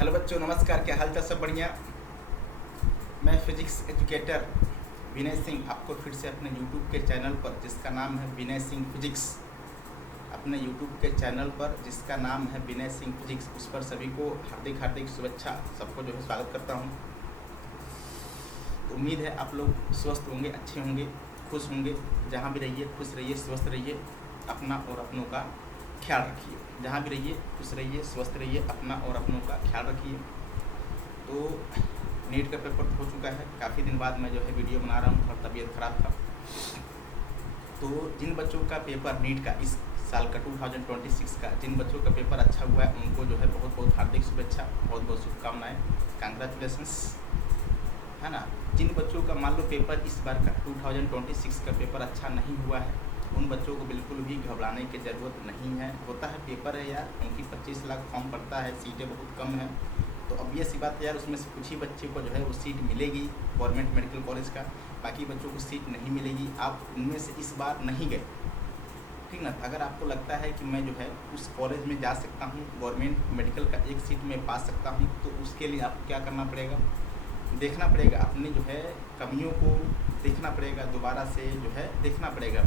Hello बच्चों, नमस्कार। क्या हाल चाल? सब बढ़िया। मैं फिजिक्स एजुकेटर विनय सिंह आपको फिर से अपने यूट्यूब के चैनल पर, जिसका नाम है विनय सिंह फिजिक्स, अपने यूट्यूब के चैनल पर जिसका नाम है विनय सिंह फिजिक्स, उस पर सभी को हार्दिक हार्दिक शुभेच्छा, सबको जो है स्वागत करता हूँ। उम्मीद है आप लोग स्वस्थ होंगे, अच्छे होंगे, खुश होंगे। जहाँ भी रहिए खुश रहिए, स्वस्थ रहिए, अपना और अपनों का ख्याल रखिए। जहाँ भी रहिए खुश रहिए, स्वस्थ रहिए, अपना और अपनों का ख्याल रखिए। तो नीट का पेपर हो चुका है, काफ़ी दिन बाद मैं जो है वीडियो बना रहा हूँ, और तबीयत ख़राब था। तो जिन बच्चों का पेपर नीट का इस साल का 2026 का जिन बच्चों का पेपर अच्छा हुआ है, उनको जो है बहुत बहुत हार्दिक शुभेच्छा, बहुत बहुत शुभकामनाएँ, कांग्रेचुलेसन्स, है ना। जिन बच्चों का मान लो पेपर इस बार का 2026 का पेपर अच्छा नहीं हुआ है, उन बच्चों को बिल्कुल भी घबराने की ज़रूरत नहीं है। होता है, पेपर है यार, उनकी 25 लाख फॉर्म पड़ता है, सीटें बहुत कम हैं, तो अब ये सी बात है यार, उसमें से कुछ ही बच्चे को जो है वो सीट मिलेगी गवर्नमेंट मेडिकल कॉलेज का, बाकी बच्चों को सीट नहीं मिलेगी। आप उनमें से इस बार नहीं गए, ठीक ना। अगर आपको लगता है कि मैं जो है उस कॉलेज में जा सकता हूँ, गवर्नमेंट मेडिकल का एक सीट में पा सकता हूँ, तो उसके लिए आपको क्या करना पड़ेगा, देखना पड़ेगा, अपने जो है कमियों को देखना पड़ेगा, दोबारा से जो है देखना पड़ेगा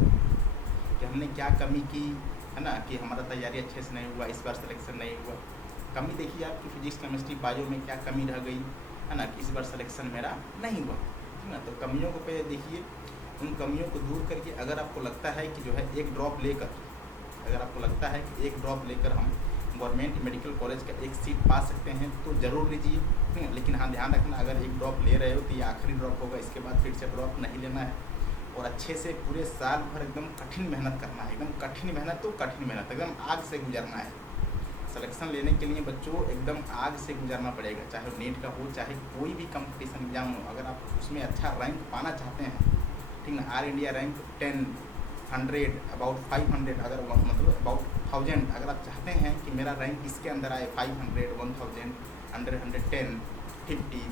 कि हमने क्या कमी की, है ना, कि हमारा तैयारी अच्छे से नहीं हुआ, इस बार सिलेक्शन नहीं हुआ। कमी देखिए आपकी फिजिक्स केमिस्ट्री बायो में क्या कमी रह गई, है ना, कि इस बार सिलेक्शन मेरा नहीं हुआ, ठीक ना। तो कमियों को पहले देखिए, उन कमियों को दूर करके अगर आपको लगता है कि जो है एक ड्रॉप लेकर, अगर आपको लगता है कि एक ड्रॉप लेकर हम गवर्नमेंट मेडिकल कॉलेज का एक सीट पा सकते हैं, तो ज़रूर लीजिए। लेकिन हाँ, ध्यान रखना, अगर एक ड्रॉप ले रहे हो तो ये आखिरी ड्रॉप होगा, इसके बाद फिर से ड्रॉप नहीं लेना है, और अच्छे से पूरे साल भर एकदम कठिन मेहनत करना है, एकदम कठिन मेहनत, तो कठिन मेहनत एकदम आग से गुजरना है। सिलेक्शन लेने के लिए बच्चों एकदम आग से गुजरना पड़ेगा, चाहे नीट का हो, चाहे कोई भी कंपटीशन एग्जाम हो। अगर आप उसमें अच्छा रैंक पाना चाहते हैं, ठीक ना, ऑल इंडिया रैंक 10, 100, अबाउट 500, अगर मतलब अबाउट 1000, अगर आप चाहते हैं कि मेरा रैंक इसके अंदर आए, 500, 1000, 100, 110, 50,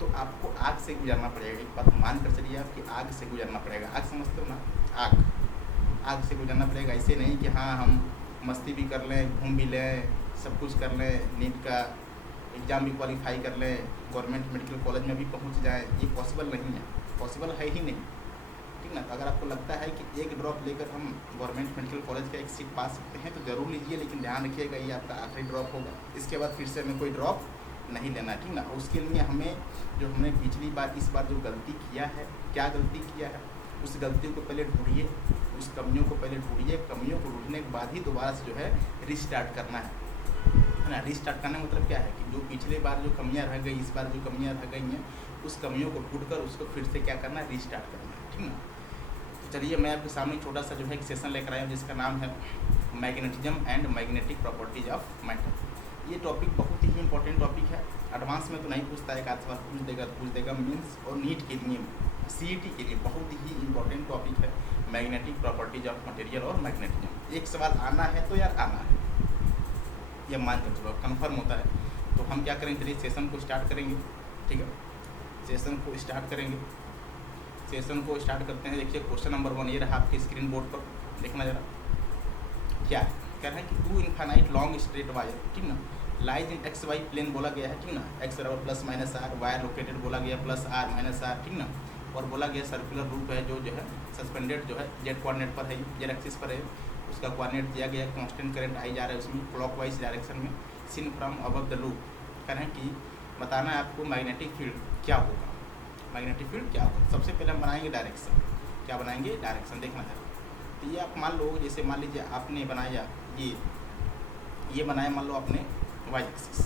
तो आपको आग से गुजरना पड़ेगा। एक बात मान कर चलिए आप कि आग से गुजरना पड़ेगा। आग समझते हो ना, आग से गुजरना पड़ेगा। ऐसे नहीं कि हाँ हम मस्ती भी कर लें, घूम भी लें, सब कुछ कर लें, नीट का एग्ज़ाम भी क्वालिफाई कर लें, गवर्नमेंट मेडिकल कॉलेज में भी पहुंच जाए, ये पॉसिबल नहीं है, पॉसिबल है ही नहीं, ठीक ना। तो अगर आपको लगता है कि एक ड्रॉप लेकर हम गवर्नमेंट मेडिकल कॉलेज का एक सीट पा सकते हैं, तो ज़रूर लीजिए, लेकिन ध्यान रखिएगा ये आपका आखिरी ड्रॉप होगा, इसके बाद फिर से हमें कोई ड्रॉप नहीं लेना, ठीक ना। उसके लिए हमें जो हमने पिछली बार इस बार जो गलती किया है, क्या गलती किया है, उस गलती को पहले ढूंढिए, उस कमियों को पहले ढूंढिए। कमियों को ढूंढने के बाद ही दोबारा से जो है रिस्टार्ट करना है ना। रिस्टार्ट करने का मतलब क्या है कि जो पिछले बार जो कमियां रह गई, इस बार जो कमियां रह गई हैं, उस कमियों को ढूंढकर उसको फिर से क्या करना है, रिस्टार्ट करना है, ठीक ना। तो चलिए, मैं आपके सामने छोटा सा जो है एक सेशन लेकर आया हूँ, जिसका नाम है magnetism and magnetic properties of matter. ये टॉपिक बहुत ही इंपॉर्टेंट टॉपिक है। एडवांस में तो नहीं पूछता है, एक आध सवाल पूछ देगा मेंस और नीट के लिए, सीईटी के लिए बहुत ही इंपॉर्टेंट टॉपिक है मैग्नेटिक प्रॉपर्टीज ऑफ मटेरियल और मैग्नेटिज्म। एक सवाल आना है तो यार आना है, ये मान कर चलो कन्फर्म होता है। तो हम क्या करेंगे, चलिए सेशन को स्टार्ट करेंगे, ठीक है। सेशन को स्टार्ट करेंगे, सेशन को स्टार्ट करते हैं। देखिए क्वेश्चन नंबर 1 ये रहा आपके स्क्रीन बोर्ड पर, देखना जरा क्या है। कह रहे हैं कि 2 इनफाइनाइट लॉन्ग स्ट्रेट वायर, ठीक ना, lies in X Y plane बोला गया है, ठीक ना, एक्स बराबर plus minus R, wire located बोला गया प्लस आर माइनस आर, ठीक ना, और बोला गया सर्कुलर रूप है जो है सस्पेंडेड जो है जेड कोऑर्डिनेट पर है, जेड एक्सिस पर है, उसका कोऑर्डिनेट दिया गया, कांस्टेंट करंट आई जा रहा है उसमें क्लॉकवाइज डायरेक्शन में, seen from above the loop. कह रहे हैं कि बताना है आपको मैग्नेटिक फील्ड क्या होगा, मैग्नेटिक फील्ड क्या होगा। सबसे पहले हम बनाएंगे डायरेक्शन, क्या बनाएंगे, डायरेक्शन, देखना है। तो ये आप मान लो, जैसे मान लीजिए आपने बनाया ये बनाया मान लो आपने वाई एक्सिस,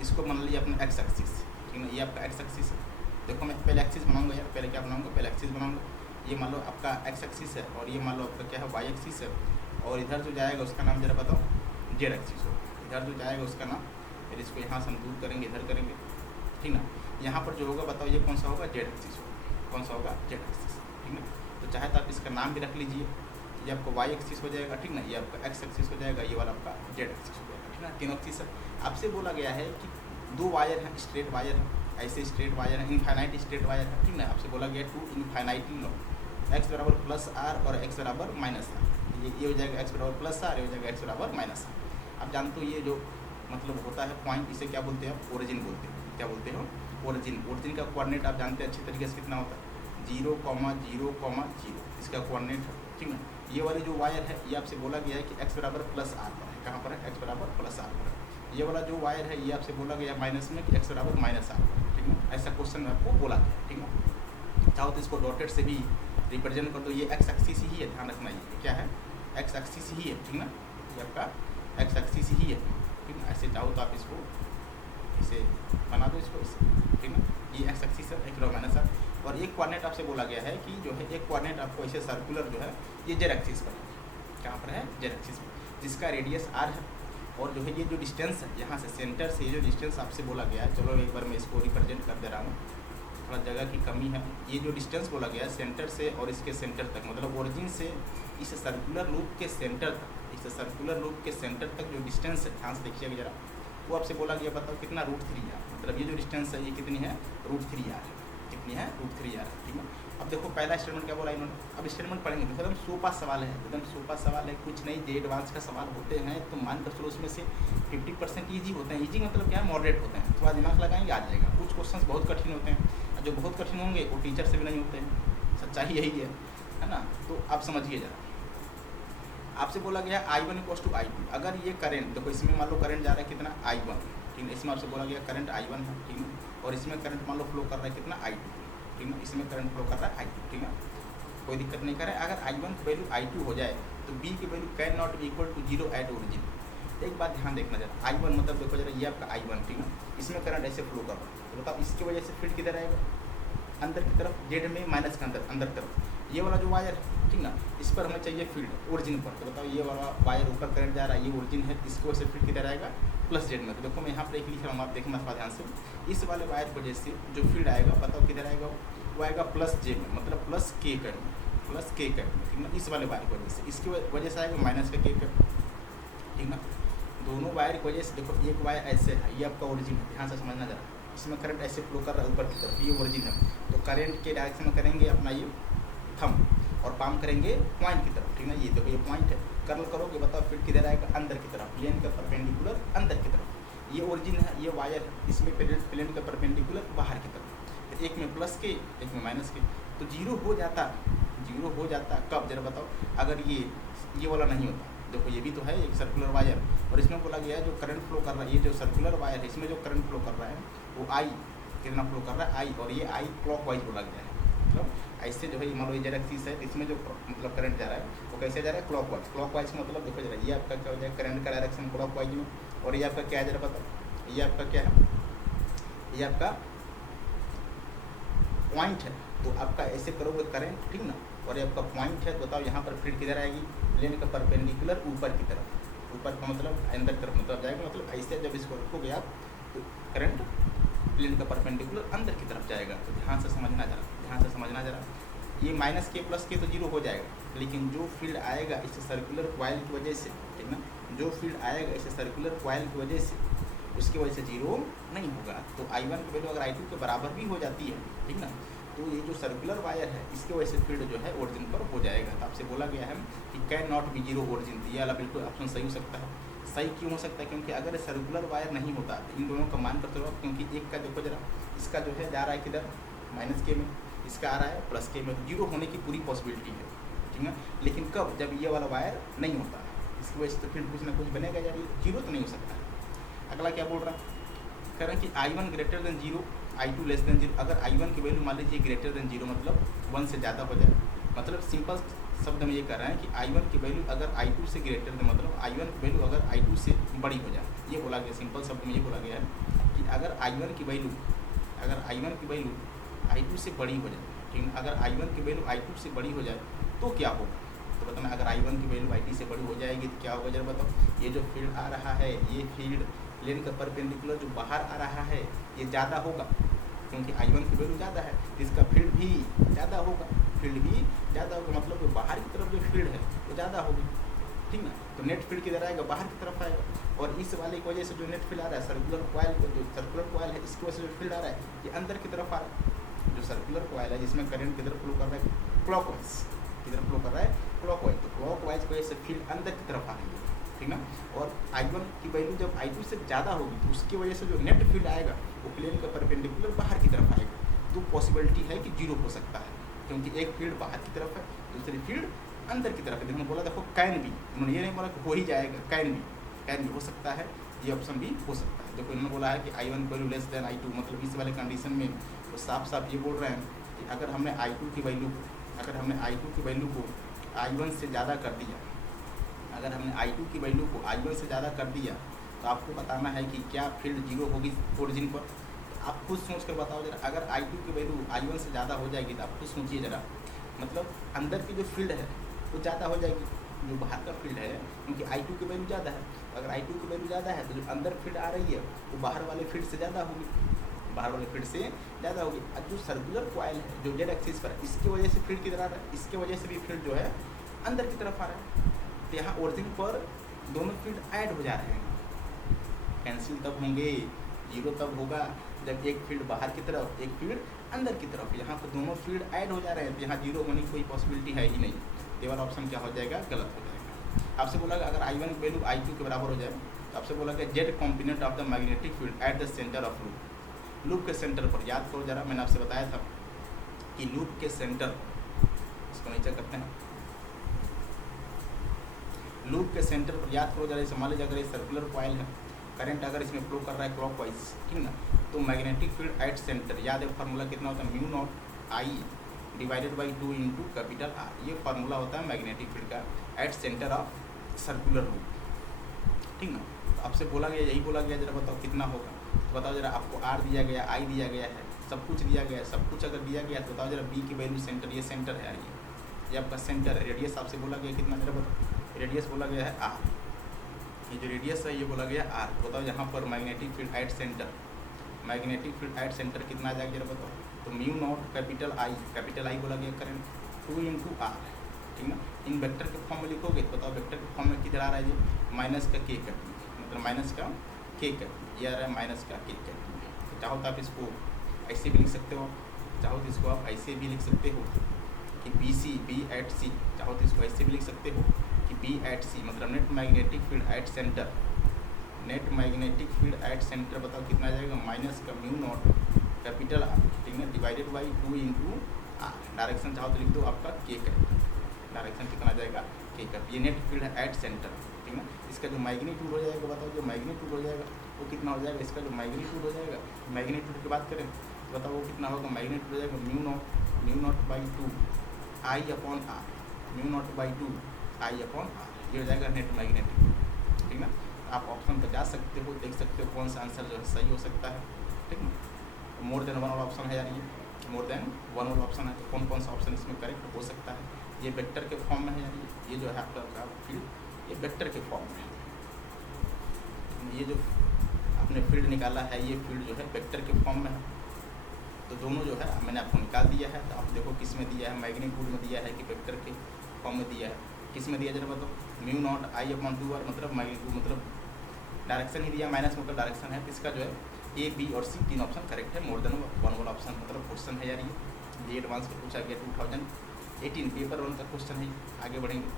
इसको मान लीजिए अपना एक्स एक्सिस, ठीक है, ये आपका एक्स एक्सिस है। देखो मैं पहले एक्सिस बनाऊंगा यार, पहले क्या बनाऊंगा, पहले एक्सिस बनाऊंगा। ये मान लो आपका एक्स एक्सिस है, और ये मान लो आपका क्या है, वाई एक्सिस है, और इधर जो जाएगा उसका नाम जरा बताओ, जेड एक्सिस हो। इधर जो जाएगा उसका नाम, फिर इसको यहाँ से हम दूर करेंगे, इधर करेंगे, ठीक ना। यहाँ पर जो होगा बताओ ये कौन सा होगा, जेड एक्सिस होगा, कौन सा होगा, जेड एक्सिस, ठीक ना। तो चाहे तो आप इसका नाम भी रख लीजिए, ये आपको वाई एक्सिस हो जाएगा, ठीक ना, ये आपका एक्स एक्सिस हो जाएगा, ये वाला आपका जेड एक्सिस हो जाएगा, ठीक ना, तीनों एक्सिस है। आपसे बोला गया है कि 2 वायर हैं, स्ट्रेट वायर है, ऐसे स्ट्रेट वायर है, इनफाइनाइट स्ट्रेट वायर है, ठीक ना। आपसे बोला गया 2 इनफाइनाइटली लॉन्ग, एक्स बराबर प्लस आर और एक्स बराबर माइनस आर, ये हो जाएगा एक्स बराबर प्लस आर, ये हो जाएगा एक्स बराबर माइनस आर। आप जानते हो ये जो मतलब होता है पॉइंट, इसे क्या बोलते हैं आप, ओरिजिन बोलते हैं। क्या बोलते हो, ओरिजिन। ओरिजिन का कोऑर्डिनेट आप जानते हैं अच्छी तरीके से कितना होता है, 0, 0, 0, इसका कोऑर्डिनेट है, ठीक है। ये वाली जो वायर है ये आपसे बोला गया है कि x बराबर प्लस आर पर है। कहाँ पर है, x बराबर प्लस आर पर है। ये वाला जो वायर है ये आपसे बोला गया माइनस में कि x बराबर माइनस आर पर, ठीक है। ऐसा क्वेश्चन में आपको बोला गया, ठीक है। चाहो तो इसको डॉटेड से भी रिप्रेजेंट कर दो, ये x एक्सिस ही है, ध्यान रखना। ये क्या है, x एक्सिस ही है, ठीक ना, ये आपका x एक्सिस ही है, ठीक है। ऐसे चाहो तो आप इसको इसे बना दो, इसको इसे, ठीक है। ये x एक्सिस है, x माइनस आर। और एक कोऑर्डिनेट आपसे बोला गया है कि जो है एक कोऑर्डिनेट आपको ऐसे सर्कुलर जो है ये z एक्सिस पर है। कहाँ पर है, z एक्सिस पर, जिसका रेडियस r है। और जो है ये जो डिस्टेंस है यहाँ से सेंटर से, ये जो डिस्टेंस आपसे बोला गया है, चलो एक बार मैं इसको रिप्रेजेंट कर दे रहा हूँ, थोड़ा जगह की कमी है। ये जो डिस्टेंस बोला गया है सेंटर से और इसके सेंटर तक, मतलब ओरिजिन से इस सर्कुलर लूप के सेंटर तक, इस सर्कुलर लूप के सेंटर तक जो डिस्टेंस है, ध्यान से देखिएगा जरा, वो आपसे बोला गया, बताओ कितना, √3r। मतलब ये जो डिस्टेंस है ये कितनी है, √3r है। कितनी है, √3r, ठीक है। अब देखो पहला स्टेटमेंट क्या बोला इन्होंने, अब स्टेटमेंट पढ़ेंगे। देखो एकदम सोपा सवाल है, एकदम सोपा सवाल है, कुछ नहीं। जे एडवांस का सवाल होते हैं तो मान कर चलो उसमें से 50% ईजी होते हैं। ईजी मतलब क्या है, मॉडरेट होते हैं, थोड़ा दिमाग लगाएंगे आ जाएगा। कुछ क्वेश्चन बहुत कठिन होते हैं, जो बहुत कठिन होंगे वो टीचर से भी नहीं होते हैं, सच्चाई यही है ना। तो आप समझिए जरा, आपसे बोला गया I1 = I2। अगर ये करंट, देखो इसमें मान लो करंट जा रहा है कितना, I1, ठीक है। इसमें आपसे बोला गया करंट I1 है, ठीक है। और इसमें करंट मान लो फ्लो कर रहा है कितना, I2, ठीक है। इसमें करंट फ्लो कर रहा है I2, ठीक है। कोई दिक्कत नहीं कर रहा है। अगर I1 की वैल्यू I2 हो जाए तो B की value can not be equal to 0 at origin. एक बात ध्यान देखना जरा, I1 मतलब देखो जरा, ये आपका I1, ठीक है। इसमें करंट ऐसे फ्लो कर रहा है, तो बताओ इसकी वजह से फील्ड किधर आएगा, अंदर की तरफ, जेड में माइनस के अंदर, अंदर तरफ। ये वाला जो वायर है, ठीक ना, इस पर हमें चाहिए फील्ड ओरिजिन पर, तो बताओ ये वाला वायर ऊपर करंट जा रहा है, ये ओरिजिन है, इसकी वजह से फील्ड किधर आएगा, प्लस जेड में। तो देखो मैं यहाँ पर एक लिख रहा हूँ, आप देखना थोड़ा ध्यान से, इस वाले वायर की वजह से जो फील्ड आएगा, बताओ किधर आएगा, वो आएगा प्लस जे में, मतलब प्लस के करंट में, प्लस के करंट में, ठीक ना। इस वाले वायर की वजह से, इसकी वजह से आएगा माइनस का के करंट, ठीक ना। दोनों वायर की वजह से, देखो एक वायर ऐसे है, ये आपका ओरिजिन है, ध्यान से समझना जरा, इसमें करंट ऐसे फ्लो कर रहा है ऊपर की तरफ, ये ओरिजिन है। तो करंट के डायरेक्शन में करेंगे अपना ये थंब, और पाम करेंगे पॉइंट की तरफ, ठीक ना। ये देखो ये पॉइंट है, कर्ल करोगे, बताओ फिर किधर आएगा, अंदर की तरफ, प्लेन का परपेंडिकुलर अंदर की तरफ। ये ओरिजिन है, ये वायर है, इसमें प्लेन का परपेंडिकुलर बाहर की तरफ। एक में प्लस के, एक में माइनस के, तो जीरो हो जाता, जीरो हो जाता कब, जरा बताओ, अगर ये वाला नहीं होता। देखो ये भी तो है एक सर्कुलर वायर, और इसमें बोला गया है जो करंट फ्लो कर रहा है, ये जो सर्कुलर वायर है इसमें जो करंट फ्लो कर रहा है वो I कितना फ्लो कर रहा है, I, और ये I क्लॉकवाइज बोला गया है। मतलब ऐसे जो है मान लो ये जेड एक्सिस है, इसमें जो मतलब करंट जा रहा है वो कैसे जा रहा है, क्लॉकवाइज। क्लॉकवाइज मतलब देखो जरा, ये आपका क्या हो जाएगा, करंट का डायरेक्शन क्लॉकवाइज में, और ये आपका क्या है जरा बताओ, ये आपका क्या है, ये आपका पॉइंट है। तो आपका ऐसे करोगे करंट, ठीक ना, और ये आपका पॉइंट है, तो बताओ यहाँ पर फील्ड किधर आएगी, प्लेन का परपेंडिकुलर ऊपर की तरफ, ऊपर का मतलब अंदर तरफ मतलब जाएगा, मतलब ऐसे जब इसको रखोगे आप तो करंट प्लेन का परपेंडिकुलर अंदर की तरफ जाएगा। तो ध्यान से समझना जरा, ध्यान से समझना जरा, ये माइनस के प्लस के तो जीरो हो जाएगा, लेकिन जो फील्ड आएगा इस सर्कुलर कॉइल की वजह से, ठीक ना, जो फील्ड आएगा इस सर्कुलर कॉइल की वजह से, उसकी वजह से जीरो नहीं होगा। तो I1 की वैल्यू अगर I2 के बराबर भी हो जाती है, ठीक ना, तो ये जो सर्कुलर वायर है इसकी वजह से फील्ड जो है ओरिजिन पर हो जाएगा। तो आपसे बोला गया है कि can not B zero origin, ये वाला बिल्कुल ऑप्शन सही हो सकता है। सही क्यों हो सकता है, क्योंकि अगर सर्कुलर वायर नहीं होता तो इन दोनों का मान कर चलो, क्योंकि एक का देखो जरा, इसका जो है जा रहा है किधर, माइनस के में, इसका आ रहा है प्लस के में, तो जीरो होने की पूरी पॉसिबिलिटी है, ठीक है। लेकिन कब, जब ये वाला वायर नहीं होता, इसकी वजह से तो फिर कुछ ना कुछ बनेगा, यार जीरो तो नहीं हो सकता। अगला क्या बोल रहा है, कह रहे हैं कि I1 greater than 0, I2 less than 0। अगर I1 की वैल्यू मान लीजिए ग्रेटर देन 0 मतलब 1 से ज़्यादा हो जाए, मतलब सिंपल शब्द में ये कह रहे हैं कि I1 की वैल्यू अगर I2 से ग्रेटर देन, मतलब I1 की वैल्यू अगर I2 से बड़ी हो जाए, ये बोला गया, सिंपल शब्द में ये बोला गया है कि अगर I1 की वैल्यू, अगर I1 की वैल्यू I2 से बड़ी हो जाए, ठीक है, अगर I1 की वैल्यू I2 से बड़ी हो जाए तो क्या होगा। तो बताना, अगर I1 की वैल्यू I2 से बड़ी हो जाएगी तो क्या होगा, जरा बताओ। ये जो फील्ड आ रहा है, ये फील्ड प्लेन का परपेंडिकुलर जो बाहर आ रहा है ये ज़्यादा होगा, क्योंकि I1 की वैल्यू ज़्यादा है, इसका फील्ड भी ज़्यादा होगा, फील्ड भी ज़्यादा होगा, मतलब जो बाहर की तरफ जो फील्ड है वो ज़्यादा होगी, ठीक ना। तो नेट फील्ड किधर आएगा, बाहर की तरफ आएगा, और इस वाले की वजह से जो नेट फील्ड आ रहा है सर्कुलर कॉइल, जो सर्कुलर कॉइल है इसकी वजह से जो फील्ड आ रहा है ये अंदर की तरफ आ रहा है। जो सर्कुलर कॉइल है जिसमें करंट किधर फ्लो कर रहा है, क्लॉकवाइज, किधर फ्लो कर रहा है, क्लॉकवाइज। तो क्लॉकवाइज की वजह से फील्ड अंदर की तरफ आ रही है, ठीक ना। और I1 की वैल्यू जब I2 से ज़्यादा होगी तो उसकी वजह से जो नेट फील्ड आएगा वो प्लेन का परपेंडिकुलर बाहर की तरफ आएगा। तो पॉसिबिलिटी है कि 0 हो सकता है, क्योंकि एक फील्ड बाहर की तरफ है, दूसरी फील्ड अंदर की तरफ है। उन्होंने बोला देखो कैन भी, उन्होंने ये नहीं बोला कि हो ही जाएगा, कैन भी हो सकता है, ये ऑप्शन भी हो सकता है। देखो इन्होंने बोला है कि I1 value less than I2, मतलब इस वाले कंडीशन में वो साफ साफ ये बोल रहे हैं कि अगर हमने I2 की वैल्यू को I1 से ज़्यादा कर दिया, अगर हमने I2 की वैल्यू को I1 से ज़्यादा कर दिया तो आपको बताना है कि क्या फील्ड 0 होगी ओरिजिन पर। तो आप खुद सोच कर बताओ जरा, अगर I2 की वैल्यू I1 से ज़्यादा हो जाएगी तो आप खुद सोचिए जरा, मतलब अंदर की जो फील्ड है वो ज़्यादा हो जाएगी, जो बाहर का फील्ड है, क्योंकि I2 की वैल्यू ज़्यादा है। अगर I2 की वैल्यू ज़्यादा है तो जो अंदर फील्ड आ रही है वो बाहर वाले फील्ड से ज़्यादा होगी, और जो सर्कुलर कॉइल है जो जेड एक्सिस पर है, इसकी वजह से फील्ड किधर आ रहा है, इसके वजह से भी फील्ड जो है अंदर की तरफ आ रहा है। तो यहाँ ओरिजिन पर दोनों फील्ड ऐड हो जा रहे हैं, कैंसिल तब होंगे, 0 तब होगा जब एक फील्ड बाहर की तरफ, एक फील्ड अंदर की तरफ। यहाँ पर दोनों फील्ड ऐड हो जा रहे हैं, तो यहाँ 0 होने की कोई पॉसिबिलिटी है ही नहीं। ये वाला ऑप्शन क्या हो जाएगा, गलत हो जाएगा। आपसे बोला अगर I1 की वैल्यू I2 के बराबर हो जाए तो आपसे बोला कि Z component of the magnetic field at the centre of loop के सेंटर पर। याद करो जरा, मैंने आपसे बताया था कि लूप के सेंटर, इसको नीचे करते हैं, लूप के सेंटर पर याद करो जरा, मान लीजिए अगर ये सर्कुलर कॉइल है, करंट अगर इसमें फ्लो कर रहा है क्लॉकवाइज, ठीक ना, तो मैग्नेटिक फील्ड एट सेंटर, याद है फार्मूला कितना होता है, mu naught I divided by 2 into capital R. ये फार्मूला होता है मैग्नेटिक फील्ड का at centre of circular loop, ठीक ना। तो आपसे बोला गया, यही बोला गया, जरा बताओ कितना होगा। तो बताओ जरा, आपको आर दिया गया, आई दिया गया है, सब कुछ दिया गया है, सब कुछ अगर दिया गया तो बताओ जरा बी की वैल्यू सेंटर, ये सेंटर है यार, ये आपका सेंटर है। रेडियस आपसे बोला गया कितना, जरा बताओ, रेडियस बोला गया है आर, ये जो रेडियस है ये बोला गया आर। बताओ यहाँ पर magnetic field at centre, magnetic field at centre कितना आ जाएगा जरा बताओ। तो म्यू नॉट कैपिटल आई बोला गया करंट 2 इंटू आर, ठीक ना। इन वेक्टर के फॉर्म में लिखोगे तो बताओ वेक्टर के फॉर्म में किधर आ रहा है जी, माइनस का के कर, मतलब माइनस का के कर, ये आ रहा है माइनस का के कर। तो चाहो तो आप इसको ऐसे भी लिख सकते हो, चाहो तो इसको आप ऐसे भी लिख सकते हो कि बी एट सी, चाहो तो इसको ऐसे भी लिख सकते हो कि बी एट सी, मतलब net magnetic field at centre, net magnetic field at centre बताओ कितना आ जाएगा, माइनस का म्यू नॉट कैपिटल आर, ठीक है, divided by 2 into R. Direction चाहो तो लिख दो आपका के कर, डायरेक्शन कितना आ जाएगा के कर। ये नेट फील्ड है एट सेंटर, ठीक है। इसका जो मैग्नीट्यूड हो जाएगा बताओ, जो मैग्नीट्यूड हो जाएगा वो कितना हो जाएगा, इसका जो मैग्नीट्यूड हो जाएगा, मैग्नीट्यूड की बात करें तो बताओ वो कितना होगा, मैग्नीट्यूड हो जाएगा mu naught by 2 I upon R, mu naught by 2 I upon R, ये हो जाएगा नेट मैग्नेटिक, ठीक ना। आप ऑप्शन पर जा सकते हो, देख सकते हो कौन सा आंसर जो है सही हो सकता है, ठीक ना। मोर देन वन वाला ऑप्शन है यार, ये मोर देन वन वाला ऑप्शन है, तो कौन कौन सा ऑप्शन इसमें करेक्ट हो सकता है। ये वेक्टर के फॉर्म में है यार, ये जो है आपका फील्ड ये वेक्टर के फॉर्म में है, ये जो आपने फील्ड निकाला है ये फील्ड जो है वेक्टर के फॉर्म में है। तो दोनों जो है मैंने आपको निकाल दिया है, तो आप देखो किस में दिया है, मैग्नीट्यूड में दिया है कि वेक्टर के फॉर्म में दिया है, किस में दिया जरा बताओ, mu naught I upon 2 R, मतलब मैग्नीट्यूड मतलब डायरेक्शन ही दिया, माइनस मतलब डायरेक्शन है, तो इसका जो है ए बी और सी तीन ऑप्शन करेक्ट है। मोर देन वन वाला ऑप्शन मतलब क्वेश्चन है यार, ये एडवांस में पूछा गया 2018 पेपर 1 का क्वेश्चन है। आगे बढ़ेंगे,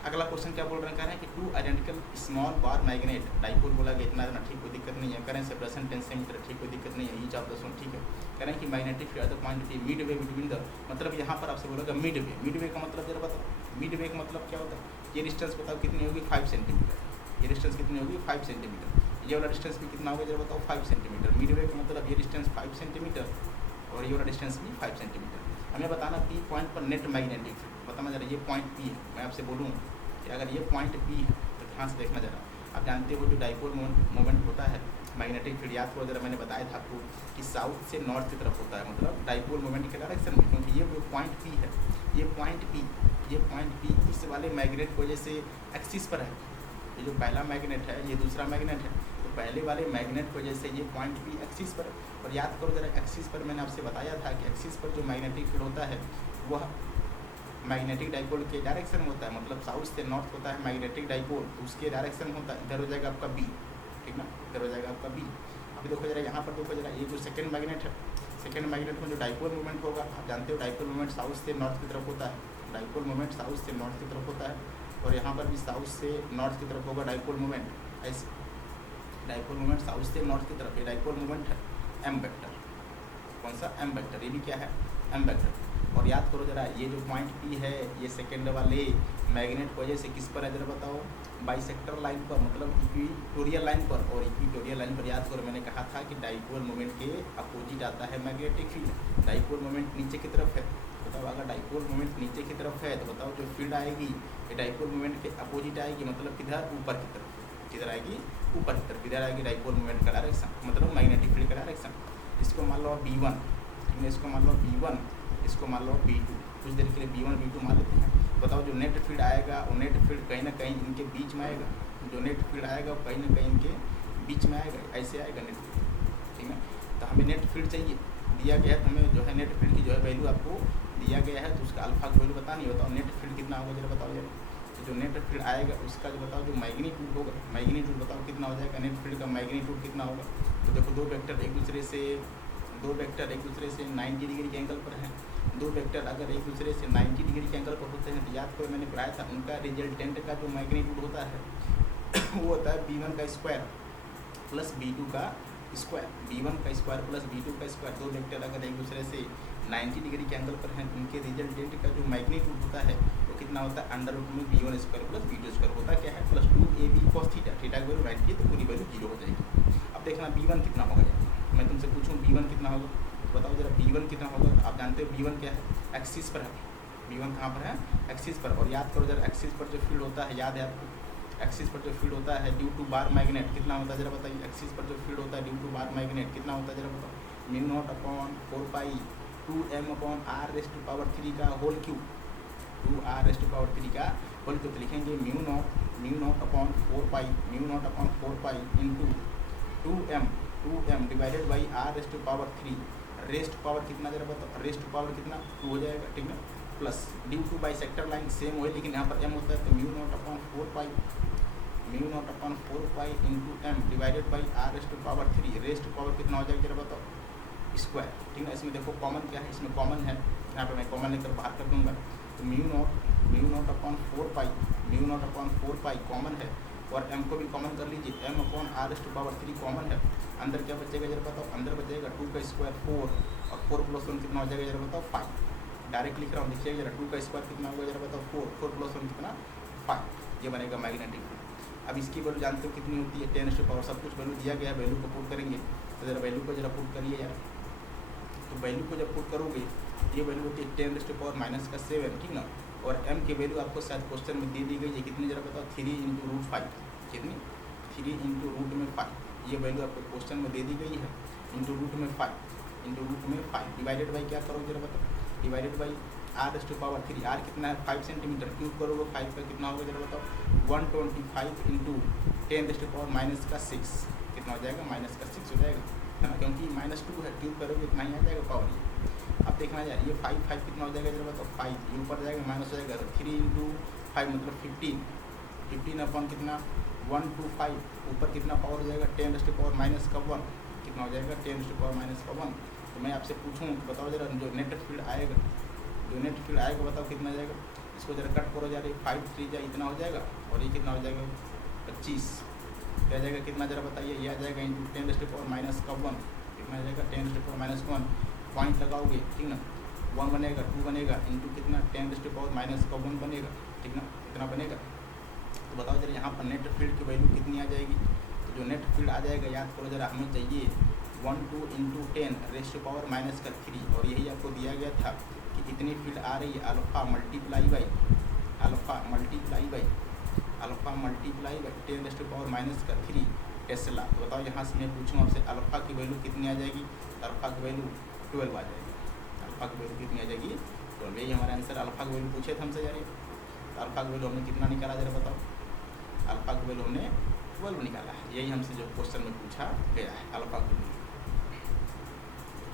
अगला क्वेश्चन क्या बोल रहे हैं, कह रहे हैं कि 2 identical small bar magnet dipole बोला गया, इतना देना ठीक, कोई दिक्कत नहीं है। करें सेपरेशन 10 सेंटीमीटर, ठीक, कोई दिक्कत नहीं है। ईच ऑफ द सोन, ठीक है। कह रहे हैं कि magnetic field the point P mid way between the, मतलब यहाँ पर आपसे बोलेगा मिड वे का मतलब जरा बताओ, मिड वे का मतलब क्या होता है। ये डिस्टेंस बताओ कितनी होगी, 5 सेंटीमीटर, ये डिस्टेंस कितनी होगी 5 सेंटीमीटर, ये वाला डिस्टेंस भी कितना होगा जरा बताओ 5 सेंटीमीटर। मिड वे का मतलब ये डिस्टेंस 5 सेंटीमीटर और ये वाला डिस्टेंस भी 5 सेंटीमीटर। हमें बताना पी पॉइंट पर नेट मैग्नेटिक फील्ड, बताना जरा, ये पॉइंट पी है। मैं आपसे बोलूँ कि अगर ये पॉइंट पी है तो ध्यान से देखना जरा, आप जानते हो जो डाइपोल मोमेंट होता है मैग्नेटिक फील्ड, याद करो जरा, मैंने बताया था आपको कि साउथ से नॉर्थ की तरफ होता है, मतलब डाइपोल मोमेंट के डायरेक्शन में, क्योंकि ये जो पॉइंट पी है, ये पॉइंट पी इस वाले मैग्नेट की वजह से एक्सिस पर है। ये जो पहला मैग्नेट है, ये दूसरा मैग्नेट है, तो पहले वाले मैग्नेट की वजह से ये पॉइंट पी एक्सिस पर। और याद करो जरा, एक्सिस पर मैंने आपसे बताया था कि एक्सिस पर जो मैग्नेटिक फील्ड होता है वह मैग्नेटिक डाइपोल के डायरेक्शन में होता है, मतलब साउथ से नॉर्थ होता है मैग्नेटिक डाइपोल, तो उसके डायरेक्शन में होता है। इधर हो जाएगा आपका बी, ठीक ना, इधर हो जाएगा आपका बी। अभी देखो जरा, यहाँ पर देखो जरा, ये जो सेकंड मैग्नेट है, सेकंड मैग्नेट में जो डाइपोल मूवमेंट होगा, आप जानते हो डाइपोल मूवमेंट साउथ से नॉर्थ की तरफ होता है, डाइपोल मोमेंट साउथ से नॉर्थ की तरफ होता है, और यहाँ पर भी साउथ से नॉर्थ की तरफ होगा डाइपोल मोमेंट। ऐसे डाइपोल मोमेंट साउथ से नॉर्थ की तरफ, ये डाइपोल मोमेंट है एम वेक्टर। कौन सा? M vector. ये भी क्या है? M vector. और याद करो जरा, ये जो पॉइंट पी है ये सेकेंड वाले मैग्नेट की वजह से किस पर है जरा बताओ? बाइसेक्टर लाइन पर, मतलब इक्वेटोरियल लाइन पर। और इक्वेटोरियल लाइन पर याद करो मैंने कहा था कि डाइपोल मोमेंट के अपोजिट आता है मैग्नेटिक फील्ड। डाइपोल मोमेंट नीचे की तरफ है, बताओ अगर डाइपोल मोमेंट नीचे की तरफ है तो बताओ जो फील्ड आएगी ये डाइपोल मोमेंट के अपोजिट आएगी, मतलब किधर? ऊपर की तरफ। किधर आएगी? ऊपर की तरफ। इधर आएगी डाइपोल मोमेंट का डायरेक्शन, मतलब मैग्नेटिक फील्ड का डायरेक्शन। इसको मान लो B1, ठीक है, इसको मान लो B1, इसको मान लो B2। कुछ देर के लिए B1 B2 मान लेते हैं। बताओ जो नेट फील्ड आएगा वो नेट फील्ड कहीं ना कहीं इनके बीच में आएगा। जो नेट फील्ड आएगा वो कहीं ना कहीं इनके बीच में आएगा, ऐसे आएगा नेट फील्ड, ठीक है। तो हमें नेट फील्ड चाहिए, दिया गया है, तो हमें जो है नेट फील्ड की जो है वैल्यू आपको दिया गया है, तो उसका अल्फा की वैल्यू बतानी है। बताओ नेट फील्ड कितना होगा जरा बताओ जरा। तो जो नेट फील्ड आएगा उसका जो बताओ जो मैग्नीट्यूड होगा, मैग्नीट्यूड बताओ कितना हो जाएगा? नेट फील्ड का मैग्नीट्यूड कितना होगा? तो देखो दो वेक्टर एक दूसरे से 90 डिग्री के एंगल पर हैं। दो वेक्टर अगर एक दूसरे से 90 डिग्री के एंगल पर होते हैं तो याद करो मैंने पढ़ाया था उनका रिजल्टेंट का जो मैग्नीट्यूड होता है वो होता है B1 का स्क्वायर प्लस B2 का स्क्वायर। B1 का स्क्वायर प्लस B2 का स्क्वायर। दो वेक्टर अगर एक दूसरे से 90 डिग्री के एंगल पर हैं तो उनके रिजल्टेंट का जो मैग्नीट्यूड होता है वो कितना होता है? अंडर रूट में B1 square plus B2 square होता क्या है? Plus 2AB cos theta. Theta की वैल्यू 90 तो पूरी वैल्यू 0 हो जाएगी। अब देखना B1 कितना होगा यार, मैं तुमसे पूछूं B1 कितना होगा, बताओ जरा B1 कितना होगा। तो आप जानते हो B1 क्या है? एक्सिस पर है। B1 कहाँ पर है? एक्सिस पर। और याद करो जरा एक्सिस पर जो फील्ड होता है, याद है आपको? एक्सिस पर जो फील्ड होता है ड्यू टू बार मैग्नेट कितना होता है जरा बताइए? एक्सिस पर जो फील्ड होता है ड्यू टू बार मैग्नेट कितना होता है जरा बताओ? म्यू नॉट अपॉन 4 पाई 2m अपॉन r⁻³ का होल क्यूब, 2r⁻³ का होल क्यूब। तो लिखेंगे mu naught upon 4 pi, mu naught upon 4 pi into 2m divided by r⁻³ raised power कितना जरा बताओ? रेस्ट पावर कितना? 2 हो जाएगा, ठीक है। Plus due to bisector line same हो, लेकिन यहाँ पर m होता है तो mu naught upon 4 pi into m divided by r⁻³ raised power कितना हो जाएगा जरा बताओ? स्क्वायर, ठीक है। इसमें देखो कॉमन क्या है? इसमें कॉमन है, यहाँ पर मैं कॉमन लेकर बाहर कर दूंगा। तो mu naught upon 4 pi common है, और m को भी कॉमन कर लीजिए, m अपॉन r⁻³ कॉमन है। अंदर क्या बचेगा जरा बताओ? अंदर बचेगा 2 का स्क्वायर 4 और 4 प्लस 1 कितना हो जाएगा जरा बताओ? 5। डायरेक्ट लिख रहा हूँ, देखिए जरा 2 का स्क्वायर कितना होगा जरा बताओ? 4 प्लस 1 कितना? 5। ये बनेगा मैग्नेटिक फील्ड। अब इसकी वैल्यू जानते हो कितनी होती है? 10⁻, सब कुछ वैल्यू दिया गया है, वैल्यू को पुट करेंगे। तो जरा वैल्यू को जरा पुट करिए यार। तो वैल्यू को जब पुट करोगे ये वैल्यू होती है 10⁻⁻⁷, ठीक ना। और m की वैल्यू आपको शायद क्वेश्चन में दे दी गई है, कितनी जरा बताओ? 3 × √5। कितनी? 3 × √5। ये वैल्यू आपको क्वेश्चन में दे दी गई है, इंटू रूट में 5 डिवाइडेड बाई क्या करोगे जरा बताओ? डिवाइडेड बाई r⁻³ r कितना है? 5 सेंटीमीटर। क्यूब करोगे 5 का कितना होगा जरा बताओ? 125 इंटू 10⁻⁻⁶ कितना हो जाएगा? -6 हो जाएगा, है ना, क्योंकि -2 है। क्यूब करोगे इतना ही आ जाएगा पावर। ये अब देखना यार, ये 5 कितना हो जाएगा जरा बताओ? 5 ये ऊपर जाएगा माइनस हो जाएगा, तो 3 × 5 मतलब 15 अपॉन कितना? 125 ऊपर कितना पावर हो जाएगा? 10⁻⁻1 कितना हो जाएगा? 10⁻⁻1। तो मैं आपसे पूछूं बताओ जरा, जो नेट फील्ड आएगा बताओ कितना जाएगा? इसको जरा कट करो जरा, 5 3 जा इतना हो जाएगा, और ये कितना हो जाएगा? 25। क्या जाएगा कितना जरा बताइए? ये आ जाएगा इंटू 10⁻⁻1 कितना आ जाएगा? 10⁻⁻1 पॉइंट लगाओगे, ठीक ना, 1 बनेगा, 2 बनेगा, इंटू कितना? 10⁻⁻1 बनेगा, ठीक ना, कितना बनेगा? तो बताओ जरा यहाँ पर नेट फील्ड की वैल्यू कितनी आ जाएगी? तो जो नेट फील्ड आ जाएगा याद करो जरा, हमें चाहिए 12 × 10⁻⁻³ और यही आपको दिया गया था कि इतनी फील्ड आ रही है अल्फ़ा मल्टीप्लाई बाई 10⁻⁻³ टेस्ला। तो बताओ यहाँ से मैं पूछूँ आपसे अल्फ़ा की वैल्यू कितनी आ जाएगी? अल्फ़ा की वैल्यू 12 आ जाएगी। अल्फ़ा की वैल्यू कितनी आ जाएगी? 12। यही हमारा आंसर। अल्फ़ा की वैल्यू पूछे थे हमसे यार, तो अल्फ़ा की वैल्यू हमने कितना निकाला जरा बताओ? अल्फ़ा की वैल्यू हमने 12 निकाला है। यही हमसे जो क्वेश्चन में पूछा गया है अल्फ़ा की वैल्यू।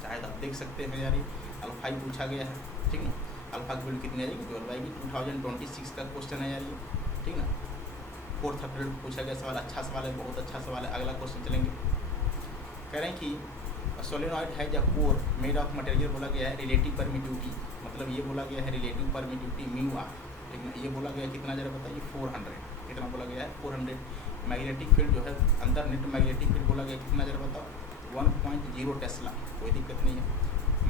चाहे तो आप देख सकते हैं यार, अल्फ़ा ही पूछा गया है, ठीक ना। अल्फ़ा की वैल्यू कितनी आ जाएगी? 12 आएगी। 2026 का क्वेश्चन है यार ये, ठीक ना। 4th अप्रैल को पूछा गया सवाल। अच्छा सवाल है, बहुत अच्छा सवाल है। अगला क्वेश्चन चलेंगे। कह रहे हैं कि सोलेनॉइड है या कोर मेड ऑफ मटेरियल बोला गया है, रिलेटिव परमिटिविटी मतलब ये बोला गया है रिलेटिव परमिटिविटी म्यू आर, ठीक है। ये बोला गया कितना जरा बताइए 400, कितना बोला गया है 400। मैग्नेटिक फील्ड जो है अंदर नेट मैग्नेटिक फील्ड बोला गया कितना जरा बताओ 1.0 टेस्ला, कोई दिक्कत नहीं है।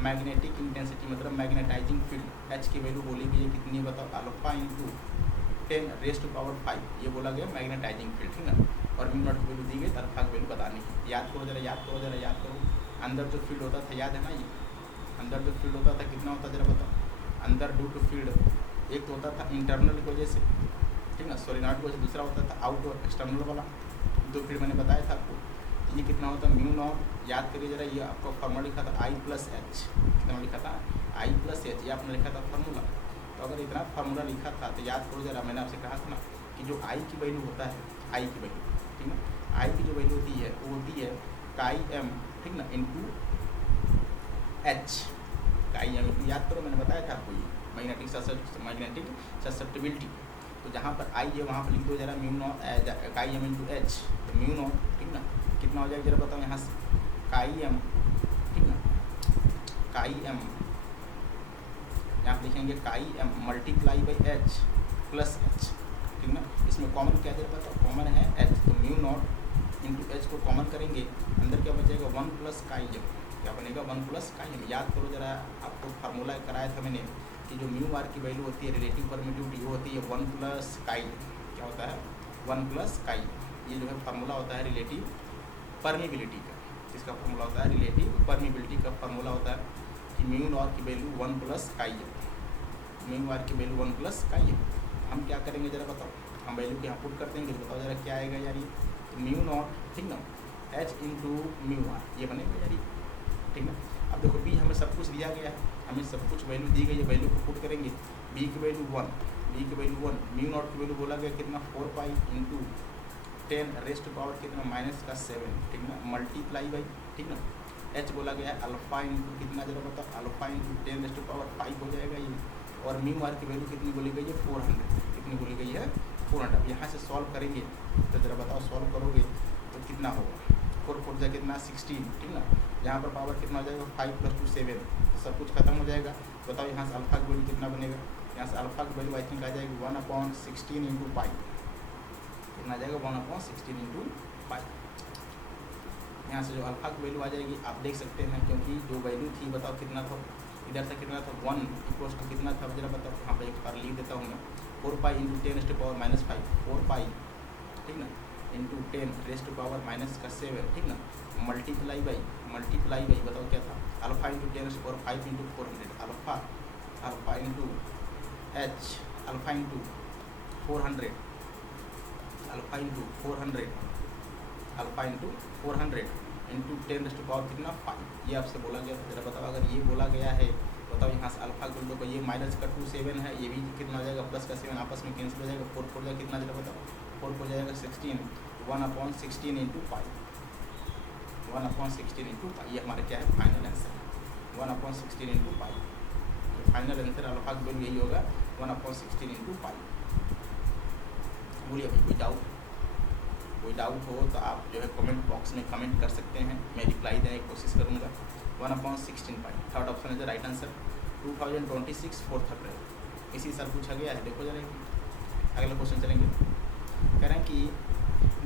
मैग्नेटिक इंटेंसिटी मतलब मैग्नेटाइजिंग फील्ड एच की वैल्यू बोली गई है कितनी बताओ अल्फा इंटू 10⁵ ये बोला गया मैग्नेटाइजिंग फील्ड, ठीक ना। और म्यू नॉट की वैल्यू दी गई तो अल्फा की वैल्यू बतानी है। याद करो जरा, याद करो जरा, याद करो। अंदर जो फील्ड होता था याद है ना, ये अंदर जो फील्ड होता था कितना होता जरा बताओ। अंदर ड्यू टू फील्ड एक तो होता था इंटरनल की वजह से, ठीक ना, सोलिनॉइड की वजह से, दूसरा होता था आउट और एक्सटर्नल वाला। दो फील्ड मैंने बताया था आपको। ये कितना होता म्यू नॉट, याद करिए जरा, ये आपको फार्मूला लिखा था I+H, कितना लिखा था I+H, ये आपने लिखा था फार्मूला। तो अगर इतना फार्मूला लिखा था तो याद करो जरा, मैंने आपसे कहा था ना कि जो I की वैल्यू होता है, I की वैल्यू, ठीक ना, I की जो वैल्यू होती है वो होती है Chi_m, ठीक ना, इंटू H, Chi_m इंटू, याद करो मैंने बताया था आपको ये मैग्नेटिक ससेप्टिबिलिटी। तो जहाँ पर I है वहाँ पर लिख दो जरा mu naught Chi_m into H, तो म्यू नॉट, ठीक ना, कितना हो जाएगा जरा बताओ यहाँ से Chi_m, ठीक ना, Chi_m यहाँ लिखेंगे Chi_m multiply by H plus H, ठीक ना। इसमें कॉमन क्या जरा बताओ, कॉमन है H, तो म्यू नॉट इंटू H को कॉमन करेंगे, अंदर क्या बचेगा 1 प्लस Chi_m, क्या बनेगा 1 प्लस Chi_m। याद करो जरा, आपको फार्मूला कराया था मैंने कि जो म्यू आर की वैल्यू होती है रिलेटिव परमिटिविटी वो होती है 1 प्लस Chi, क्या होता है 1 प्लस Chi। ये जो है फार्मूला होता है रिलेटिव परमिबिलिटी का, इसका फार्मूला होता है रिलेटिव परमिबिलिटी का फार्मूला होता है कि म्यू नॉट की value 1 plus Chi_m, mu R की वैल्यू 1 प्लस Chi_m। हम क्या करेंगे जरा बताओ, हम वैल्यू के यहाँ पुट कर देंगे, तो बताओ जरा क्या आएगा यार, ये तो म्यू नॉट, ठीक ना, H इंटू म्यू आर, ये बनेगा यार, ठीक ना। अब देखो B हमें सब कुछ दिया गया है, हमें सब कुछ वैल्यू दी गई है, वैल्यू को पुट करेंगे। B की वैल्यू 1, B की वैल्यू 1, म्यू नॉट की वैल्यू बोला गया कितना 4 पाई इंटू 10⁻⁻⁷, ठीक ना, मल्टीप्लाई बाई, ठीक ना, H बोला गया है अल्फा इंटू कितना जरा बताओ अल्फा इंटू 10⁵ हो जाएगा ये। और म्यू आर की वैल्यू कितनी बोली गई है 400, कितनी बोली गई है 400। अब यहाँ से सॉल्व करेंगे तो जरा बताओ सॉल्व करोगे तो कितना होगा, 4 4 जा कितना 16, ठीक ना। यहाँ पर पावर कितना हो जाएगा 5 + 2 7, तो सब कुछ खत्म हो जाएगा। बताओ यहाँ से अल्फा की वैल्यू कितना बनेगा, यहाँ से अल्फा की वैल्यू आई थिंक आ जाएगी 1/16 इंटू पाई, कितना आ जाएगा 1/16 इंटू पाई। यहाँ से जो अल्फा की वैल्यू आ जाएगी आप देख सकते हैं, क्योंकि जो वैल्यू थी बताओ कितना था, इधर से कितना था 1 = कितना था जरा बताओ, यहाँ पर एक बार लिख देता हूँ मैं 4 पाई इंटू 10⁻⁻5, 4 पाई, ठीक ना, इंटू 10⁻⁻7, ठीक ना, मल्टीप्लाई बाई बताओ क्या था alpha into 10⁻5 into 400, alpha into H, alpha into 400, alpha into 400, alpha into 400 into 10⁻कितना 5, ये आपसे बोला गया था। जरा बताओ अगर ये बोला गया है बताओ यहाँ से अल्फा को लो, ये माइनस का 2 7 है, ये भी कितना हो जाएगा प्लस का 7 आपस में कैंसिल हो जाएगा, 4 4 जाएगा कितना जरा बताओ 4 हो जाएगा 16, 1/16 इंटू पाई, 1/16 इंटू पाई, ये हमारा क्या है फाइनल आंसर है 1/16 into pi. Final answer alpha की वैल्यू यही होगा 1/16 इंटू पाई। बोलिए भाई कोई डाउट हो तो आप जो है कमेंट बॉक्स में कमेंट कर सकते हैं, मैं रिप्लाई देने की कोशिश करूँगा। 1/16 पाई, थर्ड ऑप्शन है द राइट आंसर। 2026 4th अप्रैल इसी साल पूछा गया है। देखो जरा अगला क्वेश्चन चलेंगे, कह रहे हैं कि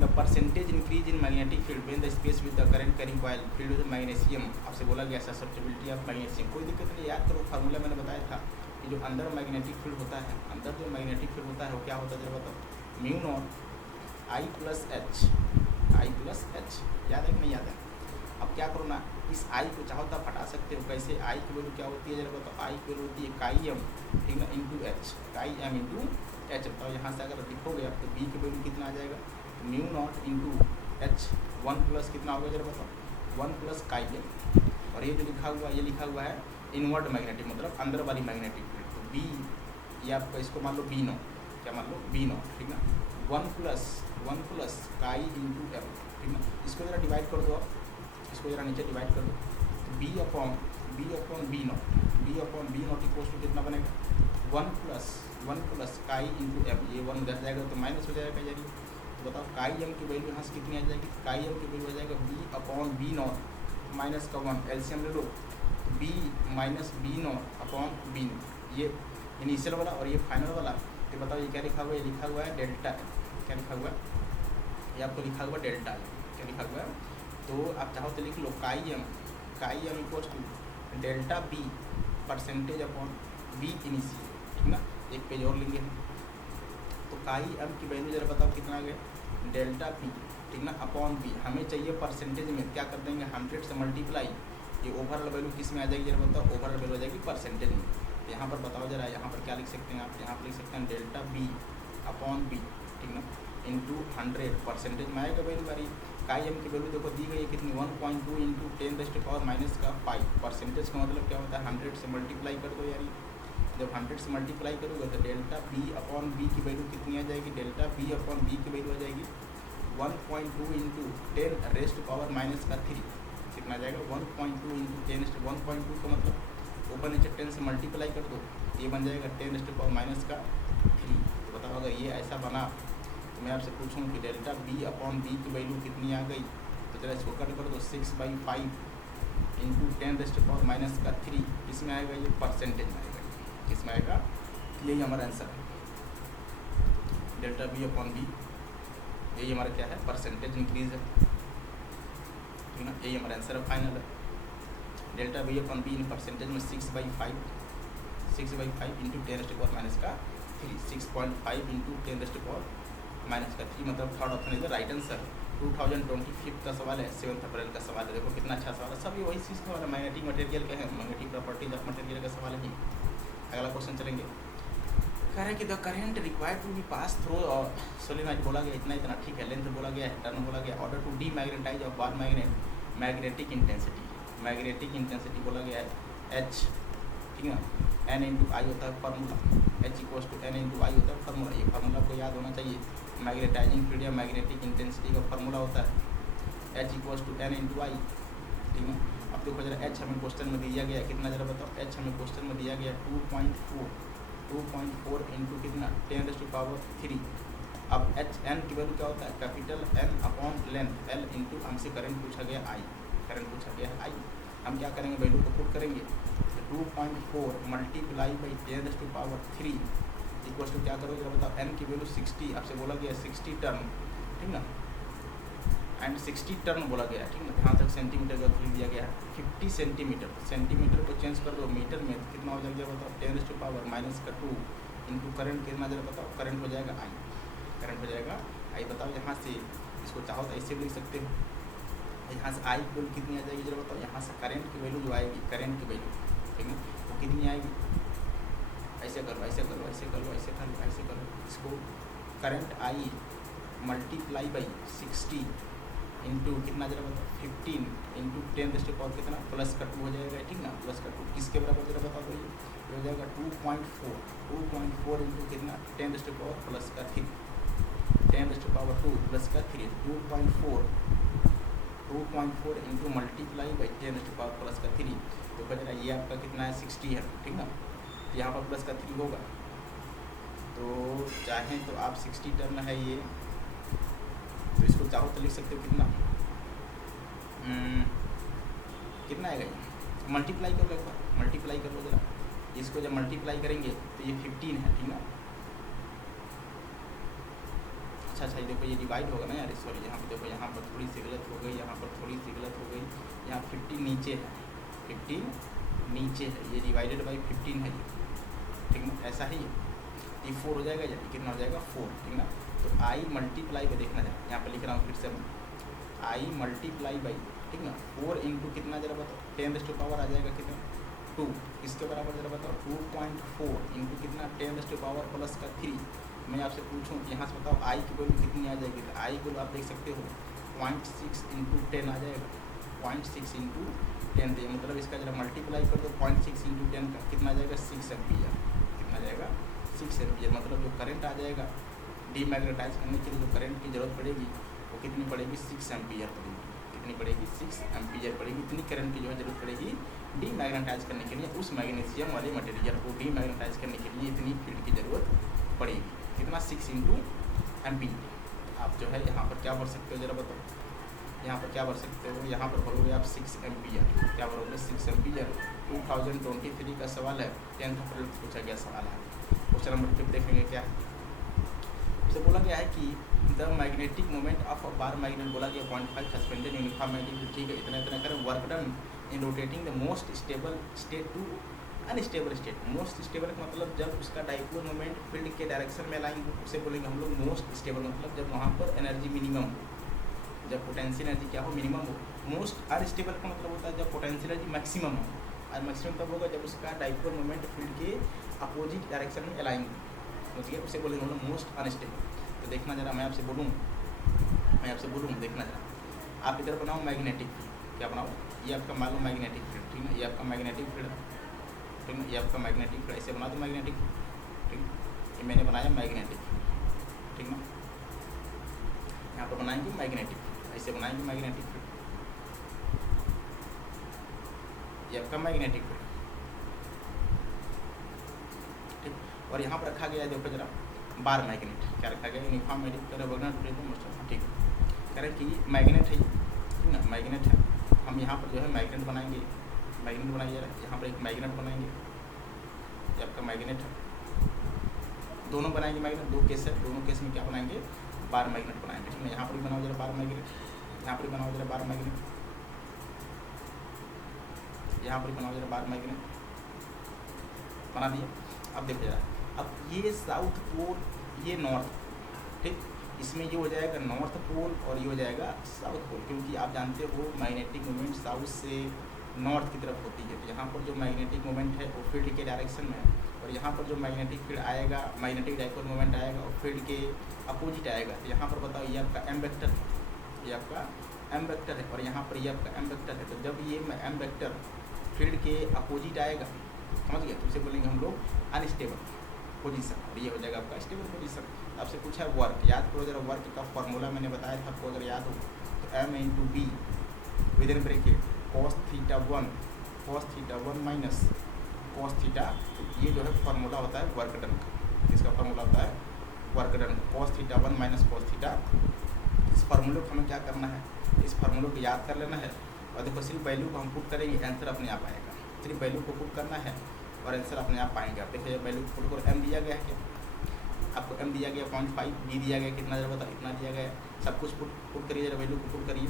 the percentage increase in magnetic field when the space with the current carrying coil field with magnesium, आपसे बोला गया ससेप्टिबिलिटी ऑफ मैग्नीशियम। कोई दिक्कत नहीं, याद करो फार्मूला मैंने बताया था कि जो अंदर मैग्नेटिक फील्ड होता है, अंदर जो मैग्नेटिक फील्ड होता है वो क्या होता है जरा बताओ म्यू नॉट I+H, याद है कि नहीं याद है। अब क्या करो ना, इस I को चाहो तो हटा सकते हो, कैसे I की वैल्यू क्या होती है जरा बताओ, I की वैल्यू होती है Chi_m, ठीक ना, into H, Chi_m into H। बताओ यहाँ से अगर लिखोगे आप तो B की वैल्यू कितना आ जाएगा, तो mu naught into H 1 plus कितना होगा जरा बताओ 1 प्लस Chi_m। और ये जो ये लिखा हुआ है इनवर्ड मैग्नेटिक मतलब अंदर वाली मैग्नेटिक फील्ड, तो B ये आपका इसको मान लो B0, क्या मान लो B0, ठीक ना, 1 प्लस Chi इंटू m, ठीक ना। इसको जरा डिवाइड कर दो, इसको जरा नीचे डिवाइड कर दो, तो B upon B0 equals to कितना बनेगा 1 प्लस Chi इंटू m, ये 1 उधर जाएगा तो माइनस हो जाएगा यार। तो बताओ Chi_m की वैल्यू यहाँ से कितनी आ जाएगी, Chi_m की वैल्यू आ जाएगा B अपॉन B0 माइनस का 1, एलसीएम ले लो, B minus B not upon B, ये इनिशियल वाला और ये फाइनल वाला। तो बताओ ये क्या लिखा हुआ है, ये लिखा हुआ है डेल्टा, क्या लिखा हुआ है, ये आपको लिखा हुआ डेल्टा, क्या लिखा हुआ है। तो आप चाहो तो लिख लो chi M equals to delta B percentage upon B initial, ठीक ना। एक पेज और लेंगे तो काई एम की वैल्यू जरा बताओ कितना आ गया, डेल्टा बी, ठीक ना, अपॉन बी। हमें चाहिए परसेंटेज में, क्या कर देंगे 100 से मल्टीप्लाई, ये ओवरऑल वैल्यू किस में आ जाएगी जरा बताओ, ओवरऑल वैल्यू आ जाएगी परसेंटेज में। तो यहाँ पर बताओ जरा, यहाँ पर क्या लिख सकते हैं आप, यहाँ पर लिख सकते हैं डेल्टा बी अपॉन बी, ठीक ना, इंटू 100 परसेंटेज में आएगा वैल्यू हमारी। काई एम की वैल्यू देखो दी गई है कितनी, 1.2 इंटू 10⁻⁻⁵ परसेंटेज का मतलब क्या होता है 100 से मल्टीप्लाई कर दो यार। जब 100 से मल्टीप्लाई करोगे तो डेल्टा बी अपॉन बी की वैल्यू कितनी आ जाएगी, डेल्टा बी अपॉन बी की वैल्यू आ जाएगी 1.2 इंटू 10⁻⁻3, कितना आ जाएगा 1.2 इंटू 1.2 का मतलब ऊपर नीचे 10 से मल्टीप्लाई कर दो, ये बन जाएगा 10⁻⁻3। तो बताओ अगर ये ऐसा बना तो मैं आपसे पूछूं कि डेल्टा बी अपॉन बी की वैल्यू कितनी आ गई, तो जरा इसको कट कर दो 6/5 इंटू 10⁻⁻3, किसमें आएगा ये परसेंटेज में आएगा, किसमें आएगा, यही हमारा आंसर है डेल्टा बी अपॉन बी, यही हमारा क्या है परसेंटेज इंक्रीज है, ठीक ना, यही हमारा आंसर है फाइनल है। Delta B upon B in percentage में 6/5 इंटू 10⁻⁻3, 6.5 इंटू 10⁻⁻3 मतलब third option is the right answer. 2025 का सवाल है, 7 अप्रैल का सवाल है, देखो कितना अच्छा सवाल है, सब ये वही चीज़ का वाला मैग्नेटिक मटेरियल के हैं, मैग्नेटिक प्रॉपर्टीज ऑफ मटेरियल का सवाल है। अगला क्वेश्चन चलेंगे, कह रहे हैं कि the current required to be pass through solenoid बोला गया इतना ठीक है, लेंथ बोला गया है, टर्न बोला गया, order to demagnetize of bar magnet, magnetic intensity बोला गया है H, ठीक है ना, N इंटू आई होता है formula, H equals to N into I होता है फार्मूला, ये फार्मूला आपको याद होना चाहिए। मैग्नेटाइजिंग फील्ड या मैग्नेटिक इंटेंसिटी का फार्मूला होता है H equals to N into I, ठीक है। अब देखो जरा H हमें क्वेश्चन में दिया गया कितना, जरा बताओ H हमें क्वेश्चन में दिया गया 2.4 इंटू कितना 10⁻3। अब N की वैल्यू क्या होता है, capital N upon length L into हमसे करंट पूछा गया I, करंट पूछा गया है I, हम क्या करेंगे वैल्यू को पुट करेंगे, 2.4 मल्टीप्लाई बाई 10⁻3 इक्वल्स टू क्या करोगे बताओ, N की वैल्यू 60, आपसे बोला गया 60 टर्न, ठीक ना, एंड 60 टर्न बोला गया, ठीक ना, यहाँ तक सेंटीमीटर का वैल्यू दिया गया है 50 सेंटीमीटर, सेंटीमीटर को चेंज कर दो मीटर में, कितना हो जाएगा बताओ 10⁻⁻2 इंटू करंट कितना जरा बताओ, करंट हो जाएगा I, करंट हो जाएगा I। बताओ यहाँ से इसको चाहो तो ऐसे भी लिख सकते हो, यहाँ से I की वैल्यू कितनी आ जाएगी जरा बताओ, यहाँ से करंट की वैल्यू जो आएगी, करंट की वैल्यू, ठीक है, वो कितनी आएगी, ऐसे करो ऐसे करो ऐसे करो ऐसे करो ऐसे करो, इसको current I multiply by 60 into कितना जरा बताओ 15 इंटू 10⁻⁻ कितना प्लस का 2 हो जाएगा, ठीक ना, प्लस का 2 किसके बराबर जरा बताओ, तो ये हो जाएगा 2.4 इंटू कितना 10⁻⁻ प्लस का 3, 10⁻2 प्लस का 3, 2.4 इंटू मल्टीप्लाई बाई 10⁻⁻ प्लस का 3, तो कह जरा ये आपका कितना है 60 है, ठीक ना, यहाँ पर प्लस का 3 होगा, तो चाहें तो आप 60 टर्न है ये, तो इसको चाहो तो लिख सकते हो कितना, कितना आएगा ये, मल्टीप्लाई कर लो एक बार, मल्टीप्लाई कर लो जरा, इसको जब मल्टीप्लाई करेंगे तो ये 15 है, ठीक ना, अच्छा देखो ये डिवाइड होगा ना यार, सॉरी यहाँ पर देखो, यहाँ पर थोड़ी सी गलत हो गई, यहाँ पर थोड़ी सी गलत हो गई, यहाँ 15 नीचे है, 15 नीचे है, ये डिवाइडेड बाई 15 है ये, ठीक ना, ऐसा ही ये 4 हो जाएगा, या कितना हो जाएगा 4, ठीक ना। तो I मल्टीप्लाई बाई देखना जाए, यहाँ पर लिख रहा हूँ फिर से I मल्टीप्लाई बाई, ठीक ना, 4 इंटू कितना जरा बताओ 10⁻⁻ आ जाएगा कितना 2, इसके बराबर जरा बताओ 2.4 इंटू कितना 10⁻⁻ प्लस का 3। मैं आपसे पूछूं यहाँ से बताओ I की वैल्यू कितनी आ जाएगी, तो I की वैल्यू आप देख सकते हो 0.6 इंटू 10 आ जाएगा, 0.6 इंटू 10, तो मतलब इसका जरा मल्टीप्लाई कर दो 0.6 इंटू 10 का कितना आ जाएगा 6 एम्पियर, कितना आ जाएगा 6 एम्पियर, मतलब जो करंट आ जाएगा डीमैग्नेटाइज करने के लिए जो करंट की जरूरत पड़ेगी वो कितनी पड़ेगी 6 एम्पियर पड़ेगी, कितनी पड़ेगी 6 एम्पियर पड़ेगी, इतनी करंट की जो है जरूरत पड़ेगी डीमैग्नेटाइज करने के लिए, उस मैग्नीशियम वाले मटेरियल को डीमैग्नेटाइज करने के लिए इतनी फील्ड की जरूरत पड़ेगी, कितना 6 इंटू एम्पियर। आप जो है यहाँ पर क्या भर सकते हो जरा बताओ, यहाँ पर क्या भर सकते हो, यहाँ पर भरोगे आप 6 एम्पियर, क्या भरोगे 6 एम्पियर, 2023 का सवाल है, 10th अप्रैल को पूछा गया सवाल है। क्वेश्चन नंबर 5 देखेंगे क्या है। इससे बोला गया है कि the magnetic moment of a bar magnet बोला गया 0.5 सस्पेंडेड यूनिफॉर्म मैग्नेटिक, ठीक है, इतना करें। Work done in rotating the most stable state to unstable state. Most stable का मतलब जब उसका डाइपोल मोमेंट फील्ड के डायरेक्शन में लाएंगे, उसे बोलेंगे हम लोग मोस्ट स्टेबल, मतलब जब वहाँ पर एनर्जी मिनिमम हो, जब पोटेंशियल एनर्जी क्या हो, मिनिमम हो। मोस्ट अनस्टेबल का मतलब होता है जब पोटेंशियल एनर्जी मैक्सिमम हो, और मैक्सिमम तब होगा जब उसका डाइपोल मोमेंट फील्ड के अपोजिट डायरेक्शन में लाएंगे, समझ गए, उसे बोलेंगे हम लोग मोस्ट अनस्टेबल। तो देखना जरा, मैं आपसे बोलूँ देखना जरा, आप इधर बनाओ मैग्नेटिक फील्ड, क्या बनाओ, ये आपका मालूम मैग्नेटिक फील्ड, ठीक है, ये आपका मैग्नेटिक फील्ड, ठीक है, ये आपका मैग्नेटिक फील्ड, ऐसे बना दो मैग्नेटिक, ठीक है, ये मैंने बनाया मैग्नेटिक, ठीक ना, यहाँ पर बनाएंगे मैग्नेटिक, ऐसे बनाएंगे मैग्नेटिक फील्ड, ये आपका मैग्नेटिक फील्ड, ठीक। और यहाँ पर रखा गया है, देखो जरा, बार मैग्नेट, क्या रखा गया, यूनिफॉर्म मैग्नेट, ठीक, कह रहे कि मैग्नेट है, ठीक ना, मैग्नेट है, हम यहाँ पर जो है मैग्नेट बनाएंगे, मैग्नेट बनाइए जरा, यहाँ पर एक मैग्नेट बनाएंगे, ये आपका मैग्नेट है, दोनों बनाएंगे मैग्नेट, दो केस है, दोनों केस में क्या बनाएंगे, बार मैग्नेट बनाएंगे, ठीक है। यहाँ पर भी बनाओ जरा बार मैग्नेट, यहाँ पर भी बनाओ जरा बार मैग्नेट, यहाँ पर भी बनाओ जरा बार मैग्नेट, बना दिया। अब देखो जरा, अब ये साउथ पोल, ये नॉर्थ, ठीक, इसमें ये हो जाएगा नॉर्थ पोल और ये हो जाएगा साउथ पोल, क्योंकि आप जानते हो मैग्नेटिक मोमेंट साउथ से नॉर्थ की तरफ होती है। तो यहाँ पर जो मैग्नेटिक मोमेंट है वो फील्ड के डायरेक्शन में है, और यहाँ पर जो मैग्नेटिक फील्ड आएगा, मैग्नेटिक डाइपोल मोमेंट आएगा वो फील्ड के अपोजिट आएगा। तो यहाँ पर बताओ, ये आपका एम वेक्टर है, ये आपका एम वेक्टर है, और यहाँ पर ये आपका एम वेक्टर है। तो जब ये एम वेक्टर फील्ड के अपोजिट आएगा, समझ गया, तो उसे बोलेंगे हम लोग अनस्टेबल पोजीशन, और ये हो जाएगा आपका स्टेबल पोजीशन। आपसे पूछा है वर्क, याद करो जरा, वर्क का फॉर्मूला मैंने बताया था आपको, अगर याद हो तो m into be with in bracket cos theta 1 minus cos theta, ये जो है फॉर्मूला होता है वर्क डन का। इसका फॉर्मूला होता है work done, cos theta 1 minus cos theta. इस फार्मूले को हमें क्या करना है, इस फार्मूले को याद कर लेना है, और देखो सिर्फ वैल्यू को हम पुट करेंगे, आंसर अपने आप आएगा। सिर्फ वैल्यू को पुट करना है और आंसर अपने आप पाएंगे। आप देखिए वैल्यू पुट करो, एम दिया गया है क्या, आपको एम दिया गया 0.5, बी दिया गया कितना, जरा बताओ, इतना दिया गया, सब कुछ पुट करिए जरा, वैल्यू को पुट करिए।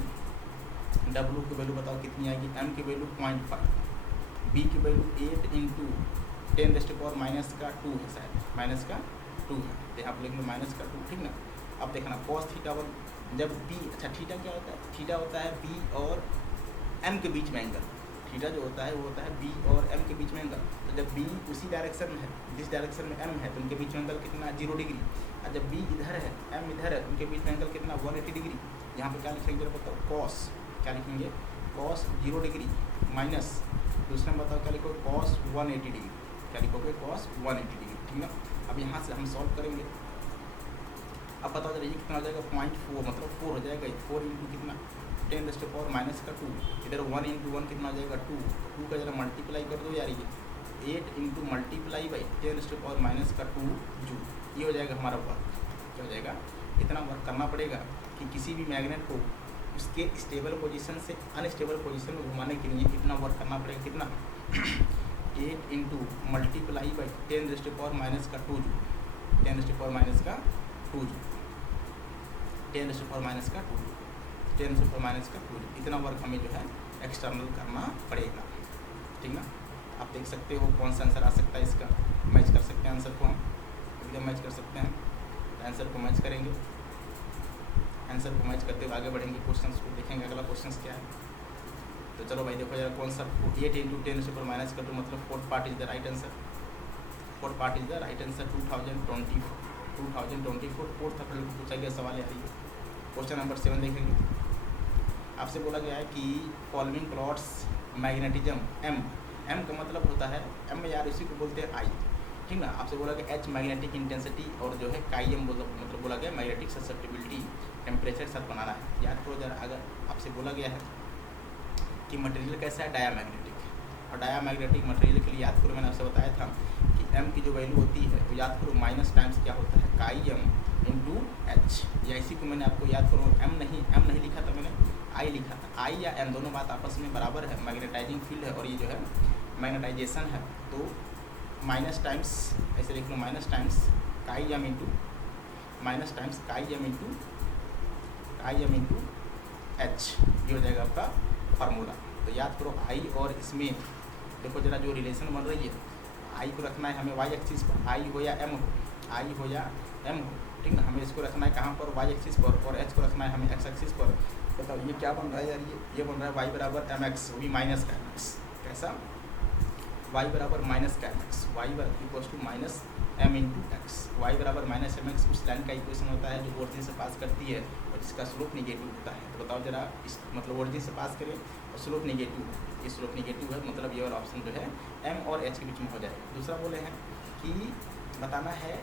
डब्लू की वैल्यू बताओ कितनी आएगी, एम की वैल्यू 0.5, बी की वैल्यू 8 इंटू 10⁻² माइनस का 2 है, शायद माइनस का 2 है, तो यहाँ पर लिखेंगे माइनस का 2, ठीक ना। अब देखना cos थीटा 1, जब बी, अच्छा थीटा क्या होता है, थीटा होता है बी और एम के बीच में एंगल, थीटा जो होता है वो होता है बी और एम के बीच में एंगल। तो जब बी उसी डायरेक्शन में है, जिस डायरेक्शन में एम है, तो उनके बीच में एंगल कितना, 0 डिग्री। और जब बी इधर है, एम इधर है, उनके बीच में एंगल कितना, 180 डिग्री। यहाँ पे क्या लिखेंगे बताओ, कॉस, क्या लिखेंगे, कॉस 0 डिग्री माइनस, दूसरा में बताओ क्या लिखोगे, कॉस 180 डिग्री, क्या लिखोगे, कॉस 180 डिग्री, ठीक है। अब यहाँ से हम सॉल्व करेंगे, अब बताओ जरा ये कितना हो जाएगा, 0.4, मतलब 4 हो जाएगा, 4 इंटू कितना, 10⁻² माइनस का 2, इधर 1 इंटू 1 कितना हो जाएगा, 2 का जरा मल्टीप्लाई कर दो यार, ये 8 इंटू मल्टीप्लाई बाई 10⁻² माइनस का 2 जूल, ये हो जाएगा हमारा वर्क। क्या हो जाएगा, इतना वर्क करना पड़ेगा कि किसी भी मैग्नेट को उसके स्टेबल पोजीशन से अनस्टेबल पोजीशन में घुमाने के लिए इतना वर्क करना पड़ेगा, कितना 8 इंटू मल्टीप्लाई बाई 10⁻² माइनस का 2 जूल, 10⁻² माइनस का 2 जूल, 10⁻² माइनस का 2 जूल, 10⁻² माइनस का 2 जूल, इतना वर्क हमें जो है एक्सटर्नल करना पड़ेगा, ठीक ना। आप देख सकते हो कौन सा आंसर आ सकता है, इसका मैच कर सकते हैं, आंसर को हम एकदम मैच कर सकते हैं, आंसर को मैच करेंगे, आंसर को मैच करते हुए आगे बढ़ेंगे, क्वेश्चंस को देखेंगे, अगला क्वेश्चंस क्या है। तो चलो भाई देखो जरा, कौन सा 8 इंटू 10⁻² माइनस का 2, मतलब 4th part is the right answer, 4th part is the right answer. 2024 4th अप्रैल को पूछा गया सवाल है। क्वेश्चन नंबर 7 देखेंगे। आपसे बोला गया है कि फॉलोइंग प्लॉट्स मैग्नेटिज्म एम का मतलब होता है, एम यार इसी को बोलते हैं आई, ठीक ना। आपसे बोला गया एच मैग्नेटिक इंटेंसिटी और जो है काई एम मतलब बोला गया मैग्नेटिक ससेप्टिबिलिटी टेम्परेचर साथ बनाना है। याद करो जरा, अगर आपसे बोला गया है कि मटेरियल कैसा है, डायामैग्नेटिक, और डायामैग्नेटिक मटेरियल के लिए याद करो मैंने आपसे बताया था कि एम की जो वैल्यू होती है तो याद करो माइनस टाइम्स क्या होता है, काई एम इंटू एच, या इसी को मैंने आपको याद करो एम नहीं लिखा था मैंने, आई लिखा था। आई या एम दोनों बात आपस में बराबर है, मैग्नेटाइजिंग फील्ड है और ये जो है मैग्नेटाइजेशन है तो माइनस टाइम्स ऐसे लिख लो, minus times chi M into minus times chi M into H, ये हो जाएगा आपका फार्मूला। तो याद करो आई और इसमें देखो जरा जो रिलेशन बन रही है, आई को रखना है हमें वाई एक्सिस पर, आई हो या एम हो, आई हो या एम हो, ठीक ना। हमें इसको रखना है कहाँ पर, वाई एक्सिस पर, और एच को रखना है हमें एक्स एक्सिस पर। बताओ ये क्या बन रहा है यार, ये बन रहा है वाई बराबर एम एक्स, वो भी माइनस का एम एक्स। कैसा, वाई बराबर माइनस का एम एक्स, वाई बराबर equals to minus M into X, Y बराबर माइनस एम एक्स उस लाइन का इक्वेशन होता है जो ओरिजिन से पास करती है और जिसका स्लोप निगेटिव होता है। तो बताओ जरा इस मतलब ओरिजिन से पास करें और स्लोप निगेटिव है, ये स्लोप निगेटिव है, मतलब ये वाला ऑप्शन जो है एम और एच के बीच में हो जाएगा। दूसरा बोले हैं कि बताना है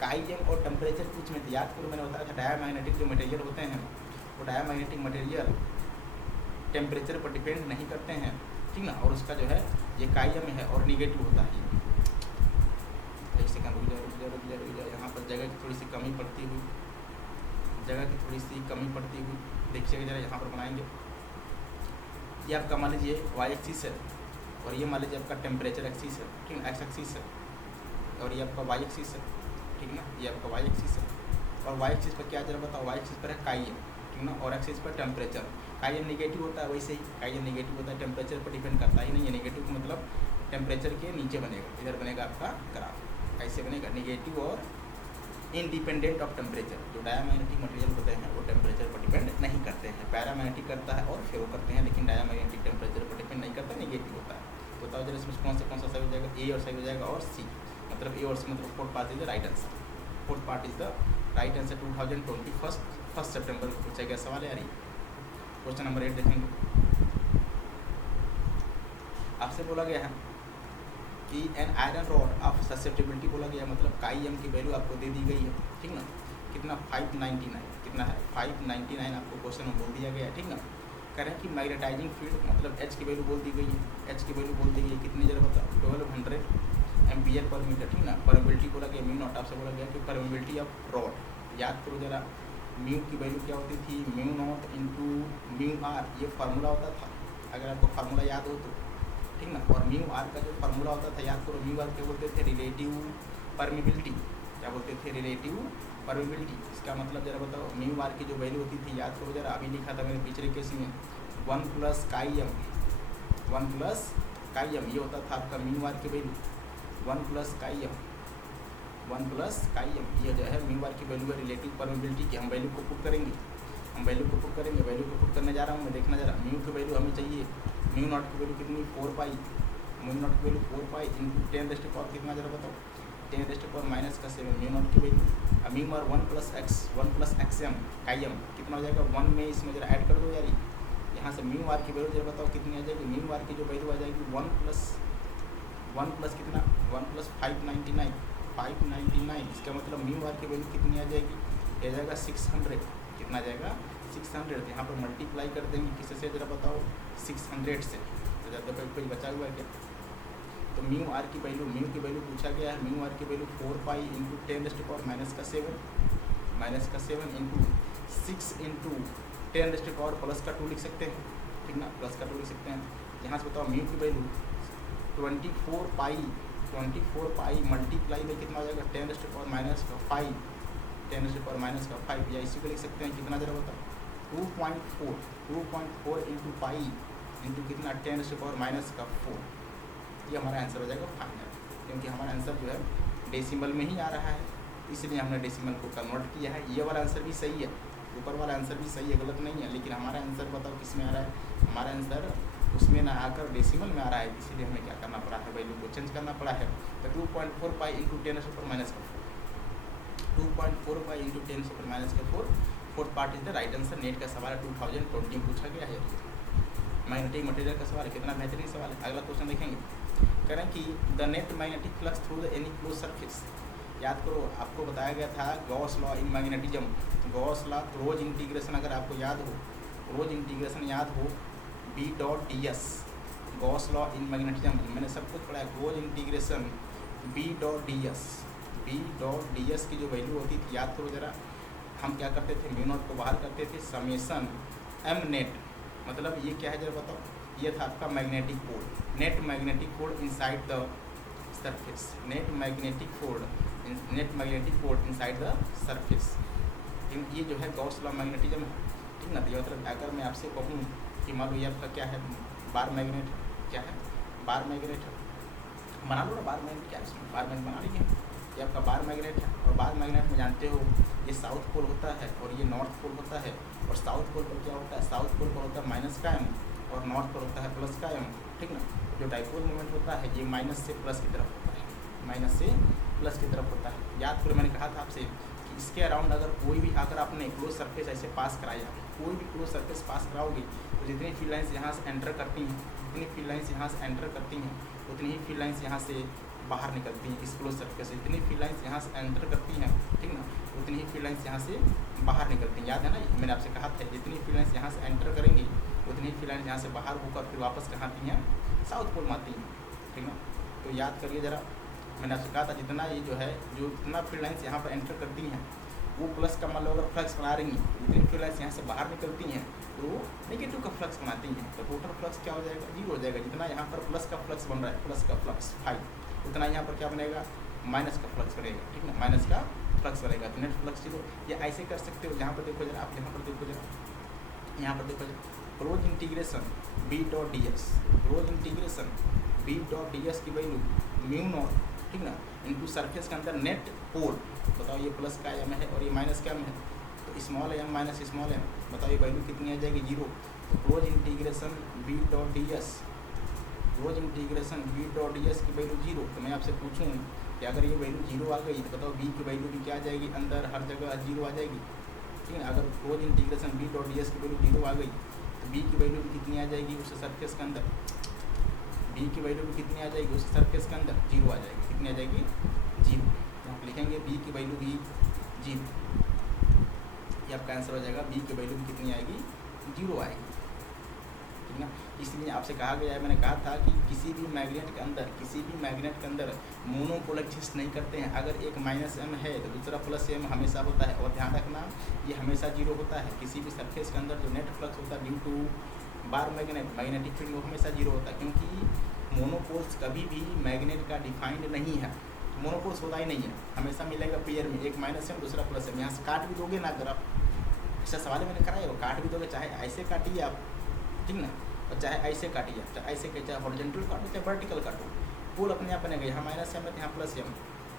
काई एम और टेम्परेचर के बीच में। तो याद करो मैंने बताया था डायामैग्नेटिक जो मटेरियल होते हैं वो डायामैग्नेटिक मटेरियल टेम्परेचर पर डिपेंड नहीं करते हैं, ठीक ना। और उसका जो है ये काई एम है और निगेटिव होता है। एक सेकंड रुक जाओ, यहाँ पर जगह की थोड़ी सी कमी पड़ती हुई, देखिएगा जरा, यहाँ पर बनाएंगे। ये आपका मान लीजिए वाई एक्सिस है और ये मान लीजिए आपका टेम्परेचर एक्सिस है, ठीक ना, एक्स एक्सिस है, और ये आपका वाई एक्सिस है, ठीक ना, ये आपका वाई एक्सिस है। और वाई एक्सिस पर क्या जरा बताओ, वाई एक्सिस पर है काई एम, ठीक ना, और एक्सिस पर टेम्परेचर। काई एम निगेटिव होता है, वैसे ही काई एम निगेटिव होता है, टेम्परेचर पर डिपेंड करता ही नहीं है। निगेटिव मतलब टेम्परेचर के नीचे बनेगा, इधर बनेगा आपका ग्राफ, कैसे बनेगा, निगेटिव और इंडिपेंडेंट ऑफ टेम्परेचर। जो डायामैग्नेटिक मटेरियल होते हैं वो टेम्परेचर पर डिपेंड नहीं करते हैं, पैरामैग्नेटिक करता है और फेरो करते हैं, लेकिन डायामैग्नेटिक टेम्परेचर पर डिपेंड नहीं करता, निगेटिव होता है। तो बताओ जरा इसमें कौन सा सही हो जाएगा, ए और सही हो जाएगा और सी, मतलब ए और सी मतलब fourth part is the right answer, fourth part is the right answer. 2021 1 सितंबर को पूछा गया सवाल है यार। क्वेश्चन नंबर 8 देखेंगे, आपसे बोला गया है कि an iron rod of susceptibility बोला गया, मतलब काई एम की वैल्यू आपको दे दी गई है, ठीक ना, कितना 599, कितना है 599 आपको क्वेश्चन में बोल दिया गया है, ठीक ना। कह रहे हैं कि मैग्नेटाइजिंग फील्ड मतलब एच की वैल्यू बोल दी गई है, एच की वैल्यू बोल दी गई है कितनी जरा बताओ, 1200 एम्पियर पर मीटर, ठीक ना। परमेबिलिटी बोला गया म्यू नॉट, आपसे बोला गया कि परमेबिलिटी ऑफ रॉड, याद करो जरा म्यू की वैल्यू क्या होती थी, mu naught into mu R, ये फार्मूला होता था, अगर आपको फार्मूला याद हो तो, ठीक ना। और म्यू आर का जो फार्मूला होता था याद करो, म्यू आर क्या बोलते थे, रिलेटिव परमिबिलिटी, क्या बोलते थे, रिलेटिव परमिबिलिटी। इसका मतलब जरा बताओ म्यू आर की जो वैल्यू होती थी, याद करो जरा, अभी लिखा था मैंने पिछले केस में 1 plus chi M, 1 plus chi M, ये होता था आपका म्यू आर की value, 1 plus chi M, 1 plus chi M, ये जो है म्यू आर की वैल्यू है रिलेटिव परमिबिलिटी की। हम वैल्यू को पुट करेंगे, वैल्यू को पुट करने जा रहा हूँ मैं, देखना जरा, म्यू की वैल्यू हमें चाहिए, म्यू नॉट की वैल्यू कितनी 4 पाई, म्यू नॉट की value 4 pi into 10 raised power कितना जरा बताओ, 10 रेस्ट पावर -7, म्यू नॉट की वैल्यू। अब mu R 1 plus X M chi M कितना हो जाएगा 1 में, इसमें जरा ऐड कर दो यार, यहाँ से म्यू आर की वैल्यू जरा बताओ कितनी आ जाएगी, म्यू आर की जो वैल्यू आ जाएगी 1 प्लस कितना 1 प्लस 599, इसका मतलब म्यू आर की वैल्यू कितनी आ जाएगी, ये जाएगा 600, कितना जाएगा 600। यहाँ पर मल्टीप्लाई कर देंगे किससे जरा बताओ, 600 से, तो ज़्यादा कोई बचा हुआ है क्या। तो म्यू आर की वैल्यू पूछा गया है, म्यू आर की value 4 pi into 10 raised power -7 into 6 into 10 raised power plus का 2 लिख सकते हैं, ठीक ना, प्लस का 2 लिख सकते हैं। यहाँ से बताओ म्यू की वैल्यू 24 पाई मल्टीप्लाई में कितना हो जाएगा 10 रेस्ट पावर -5, 10 रेस्ट पावर -5, या इसी को लिख सकते हैं कितना जरा बताओ 2.4 इंटू पाई इंटू कितना 10 रेस्ट पावर -4, ये हमारा आंसर हो जाएगा फाइनल, क्योंकि हमारा आंसर जो है डेसिमल में ही आ रहा है, इसलिए हमने डेसिमल को कन्वर्ट किया है। ये वाला आंसर भी सही है, ऊपर वाला आंसर भी सही है, गलत नहीं है, लेकिन हमारा आंसर बताओ किस में आ रहा है, हमारा आंसर उसमें ना आकर डेसिमल में आ रहा है, इसीलिए हमें क्या करना पड़ा है, वैल्यू को चेंज करना पड़ा है। तो 2.4 पाई into 10 raised power -4, 2.4 pi into 10 raised power -4, fourth part is the right answer. Net का सवाल है, 2020 पूछा गया है, मैग्नेटिक मटेरियल का सवाल है, कितना बेहतरीन सवाल है। अगला क्वेश्चन देखेंगे, कह रहे हैं कि the net magnetic flux through the any close surface, याद करो आपको बताया गया था Gauss law in magnetism, Gauss law रोज इंटीग्रेशन अगर आपको याद हो, रोज इंटीग्रेशन याद हो B.ds, Gauss law in magnetism मैंने सब कुछ पढ़ा है, रोज इंटीग्रेशन B.ds की जो वैल्यू होती थी याद करो जरा, हम क्या करते थे म्यू नॉट को बाहर करते थे, समेसन m नेट, मतलब ये क्या है जरा बताओ, ये था आपका magnetic pole, net magnetic pole inside the surface, net magnetic pole inside the surface. ये जो है गॉस लॉ मैग्नेटिज्म है, ठीक ना। तो मतलब अगर मैं आपसे कहूँ कि मान लो ये आपका क्या है, बार मैग्नेट, क्या है बार मैग्नेट है, बना लो ना बार मैग्नेट, क्या है इसमें बार मैग्नेट बना लीजिए। ये आपका बार मैग्नेट है, और बार मैग्नेट में जानते हो ये साउथ पोल होता है और ये नॉर्थ पोल होता है। और साउथ पोल पर क्या होता है, साउथ पोल पर होता है माइनस का एम और नॉर्थ पर होता है प्लस का एम, ठीक ना। जो डाइपोल मोमेंट होता है ये माइनस से प्लस की तरफ होता है, माइनस से प्लस की तरफ होता है। याद करो मैंने कहा था आपसे कि इसके अराउंड अगर कोई भी, अगर आपने क्लोज सरफेस ऐसे पास कराया, कोई भी क्लोज सरफेस पास कराओगे तो जितनी फील्ड लाइन्स यहाँ से एंटर करती हैं, जितनी फील्ड लाइन्स यहाँ से एंटर करती हैं उतनी ही फील्ड लाइन्स यहाँ से बाहर निकलती हैं। इस क्लोज सरफेस से जितनी फील्ड लाइन्स यहाँ से एंटर करती हैं, ठीक ना, उतनी ही फील्ड लाइन्स यहाँ से बाहर निकलती हैं। याद है ना, मैंने आपसे कहा था जितनी फील्ड लाइन्स यहाँ से एंटर करेंगी उतनी ही फील्ड लाइन्स यहाँ से बाहर होकर फिर वापस कहाँ आती हैं, साउथ पोल में आती हैं, ठीक ना। तो याद करिए ज़रा, मैंने आपसे कहा था जितना ये जो है, जो जितना फील्ड लाइन्स यहाँ पर एंटर करती हैं वो प्लस का मान लो अगर फ्लक्स बना रही हैं, जितनी फील्ड लाइन्स यहाँ से बाहर निकलती हैं तो नेगेटिव का फ्लक्स बनाती हैं। तो टोटल फ्लक्स क्या हो जाएगा, जीरो हो जाएगा। जितना यहाँ पर प्लस का फ्लक्स बन रहा है, प्लस का फ्लक्स 5, उतना यहाँ पर क्या बनेगा, माइनस का फ्लक्स बनेगा, ठीक ना, माइनस का फ्लक्स बनेगा। तो नेट फ्लक्स जीरो। ये ऐसे कर सकते हो, यहाँ पर देखो जरा, आप यहाँ पर देखो जरा, यहाँ पर देखो जरा, close integration B dot D S, close integration B dot D S की वैल्यू म्यू नॉट, ठीक ना, इनटू सरफेस के अंदर नेट पोल। बताओ ये प्लस का एम है और ये माइनस का एम है, तो small M minus small M, बताओ ये वैल्यू कितनी आ जाएगी, जीरो। तो close integration B dot D S, close integration B dot D S की वैल्यू जीरो। तो मैं आपसे पूछूं कि अगर ये वैल्यू जीरो आ गई तो बताओ बी की वैल्यू भी क्या आ जाएगी, अंदर हर जगह जीरो आ जाएगी, ठीक है। अगर close integration B dot D S की वैल्यू जीरो आ गई तो बी की वैल्यू भी कितनी आ जाएगी उस सरफेस के अंदर, बी की वैल्यू भी कितनी आ जाएगी उस सरफेस के अंदर, जीरो आ जाएगी। कितनी आ जाएगी, जीरो। तो आप लिखेंगे बी की वैल्यू भी जीरो, ये आपका आंसर हो जाएगा। बी की वैल्यू भी कितनी आएगी, जीरो आएगी, ठीक ना। इसलिए आपसे कहा गया है, मैंने कहा था कि किसी भी मैग्नेट के अंदर, किसी भी मैग्नेट के अंदर मोनोपोल एग्जिस्ट नहीं करते हैं। अगर एक माइनस एम है तो दूसरा प्लस एम हमेशा होता है। और ध्यान रखना ये हमेशा जीरो होता है। किसी भी सरफेस के अंदर जो नेट फ्लक्स होता है due to bar magnet, magnetic field वो हमेशा जीरो होता है, क्योंकि मोनोपोल्स कभी भी मैग्नेट का डिफाइंड नहीं है। मोनोपोल्स होता ही नहीं है, हमेशा मिलेगा पेयर में, एक माइनस एम दूसरा प्लस एम। यहाँ से काट भी दोगे ना, अगर आप ऐसा सवाल मैंने कराया वो काट भी दोगे, चाहे ऐसे काटिए आप, ठीक ना, और चाहे ऐसे काटिए, चाहे ऐसे के, चाहे हॉरिजॉन्टल काटो चाहे वर्टिकल काटो, पोल अपने आप बनेगा। यहाँ माइनस एम है तो यहाँ प्लस एम,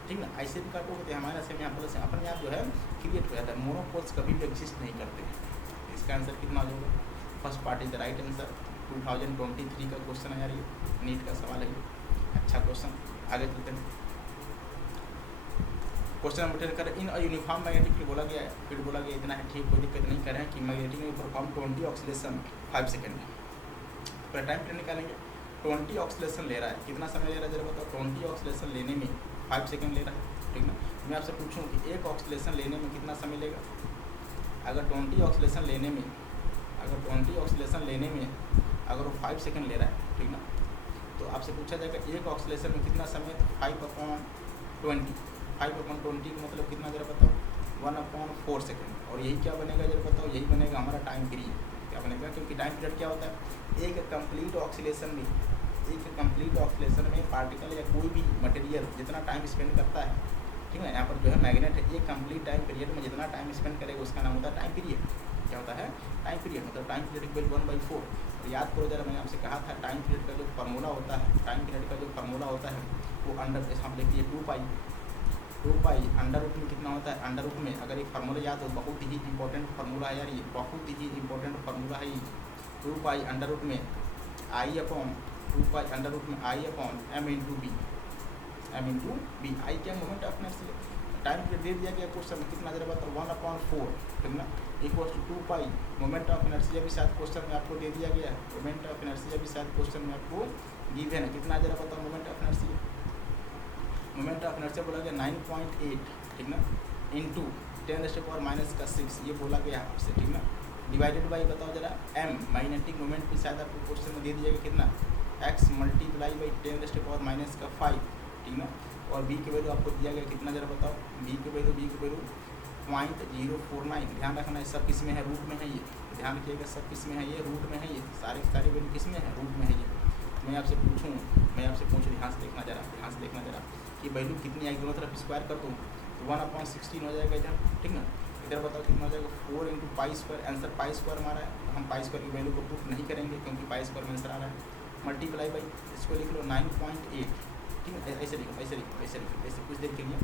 ठीक ना। ऐसे भी काटोगे तो यहाँ माइनस एम यहाँ प्लस एम, अपने आप जो है क्रिएट हो जाता है। मोनोपोल्स कभी भी एग्जिस्ट नहीं करते हैं। इसका आंसर कितना हो जाएगा, first part is the right answer. 2023 का क्वेश्चन है यार, ये नीट का सवाल है ये, अच्छा क्वेश्चन। आगे चलते हैं, क्वेश्चन नंबर 10 कर, इन यूनिफॉर्म मैग्नेटिक फील्ड बोला गया है, फील्ड बोला गया इतना है, ठीक, कोई दिक्कत नहीं कर रहे हैं कि मैग्नेटिक में परफॉर्म 20 ऑक्सीलेशन 5 सेकेंड में। पूरा टाइम पीरियड निकालेंगे। 20 ऑक्सीलेशन ले रहा है, कितना समय ले रहा है जरा बताओ। 20 ऑक्सीलेशन लेने में 5 सेकेंड ले रहा है, ठीक ना। मैं आपसे पूछूं कि एक ऑक्सीलेशन लेने में कितना समय लेगा। अगर 20 ऑक्सीलेशन लेने में, अगर 20 ऑक्सीलेशन लेने में अगर वो 5 सेकेंड ले रहा है, ठीक ना, तो आपसे पूछा जाएगा एक ऑक्सीलेशन में कितना समय, 5/20, 5/20 का मतलब कितना जरा बताओ, 1/4 सेकेंड। और यही क्या बनेगा जरा बताओ, यही बनेगा हमारा टाइम पीरियड। क्या बनेगा, क्योंकि टाइम पीरियड क्या होता है, एक कंप्लीट ऑक्सीलेशन में, एक कंप्लीट ऑक्सीलेशन में पार्टिकल या कोई भी मटेरियल जितना टाइम स्पेंड करता है, ठीक है। यहाँ पर जो है मैग्नेट है, एक कंप्लीट टाइम पीरियड में जितना टाइम स्पेंड करेगा उसका नाम होता है टाइम पीरियड। क्या होता है, टाइम पीरियड। मतलब टाइम पीरियड इक्वल 1/4। और याद करो जरा, मैंने आपसे कहा था टाइम पीरियड का जो फार्मूला होता है, टाइम पीरियड का जो फार्मूला होता है वो अंडर, हम देखिए 2 पाई अंडर रूट में कितना होता है, अंडर रूट में अगर एक फार्मूला याद हो, बहुत ही इंपॉर्टेंट फार्मूला है यार, ये बहुत ही इंपॉर्टेंट फार्मूला है ये। 2 पाई अंडर रूट में I/2 पाई अंडर रूट में I/m into B, m into B. I क्या moment of inertia, time period दे दिया गया क्वेश्चन में, कितना जरा बताओ 1/4, ठीक ना, equals to 2 pi. Moment of inertia भी शायद क्वेश्चन में आपको दे दिया गया है, मोमेंट ऑफ इनर्शिया भी शायद क्वेश्चन में आपको गिवन है। कितना जरा बताओ moment of inertia, moment of inertia बोला गया 9.8, ठीक ना, इंटू 10⁻⁻⁶, ये बोला गया आपसे, ठीक ना, डिवाइडेड बाई बताओ जरा m, मैग्नेटिक मोमेंट भी शायद आपको क्वेश्चन में दे दिया गया कितना, x मल्टीप्लाई बाई 10⁻⁻⁵, ठीक ना। और b की वैल्यू आपको दिया गया कितना जरा बताओ, b की वैल्यू 0.049। ध्यान रखना है सब किस में है, रूट में है, ये ध्यान रखिएगा सब किस में है, ये रूट में है, ये सारी वैल्यू किस में है, रूट में है। ये मैं आपसे पूछूँ ध्यान से देखना जरा कि वैल्यू कितनी आएगी, दोनों तरफ स्क्वायर कर दूँ तो 1/16 हो जाएगा इधर, ठीक ना। इधर बताओ कितना हो जाएगा 4 × π², आंसर π² मारा है, तो हम π² की वैल्यू को पुट नहीं करेंगे क्योंकि π² में आंसर आ रहा है। मल्टीप्लाई बाई इसको लिख लो 9.8, ठीक है, ऐसे लिखो कुछ देर के लिए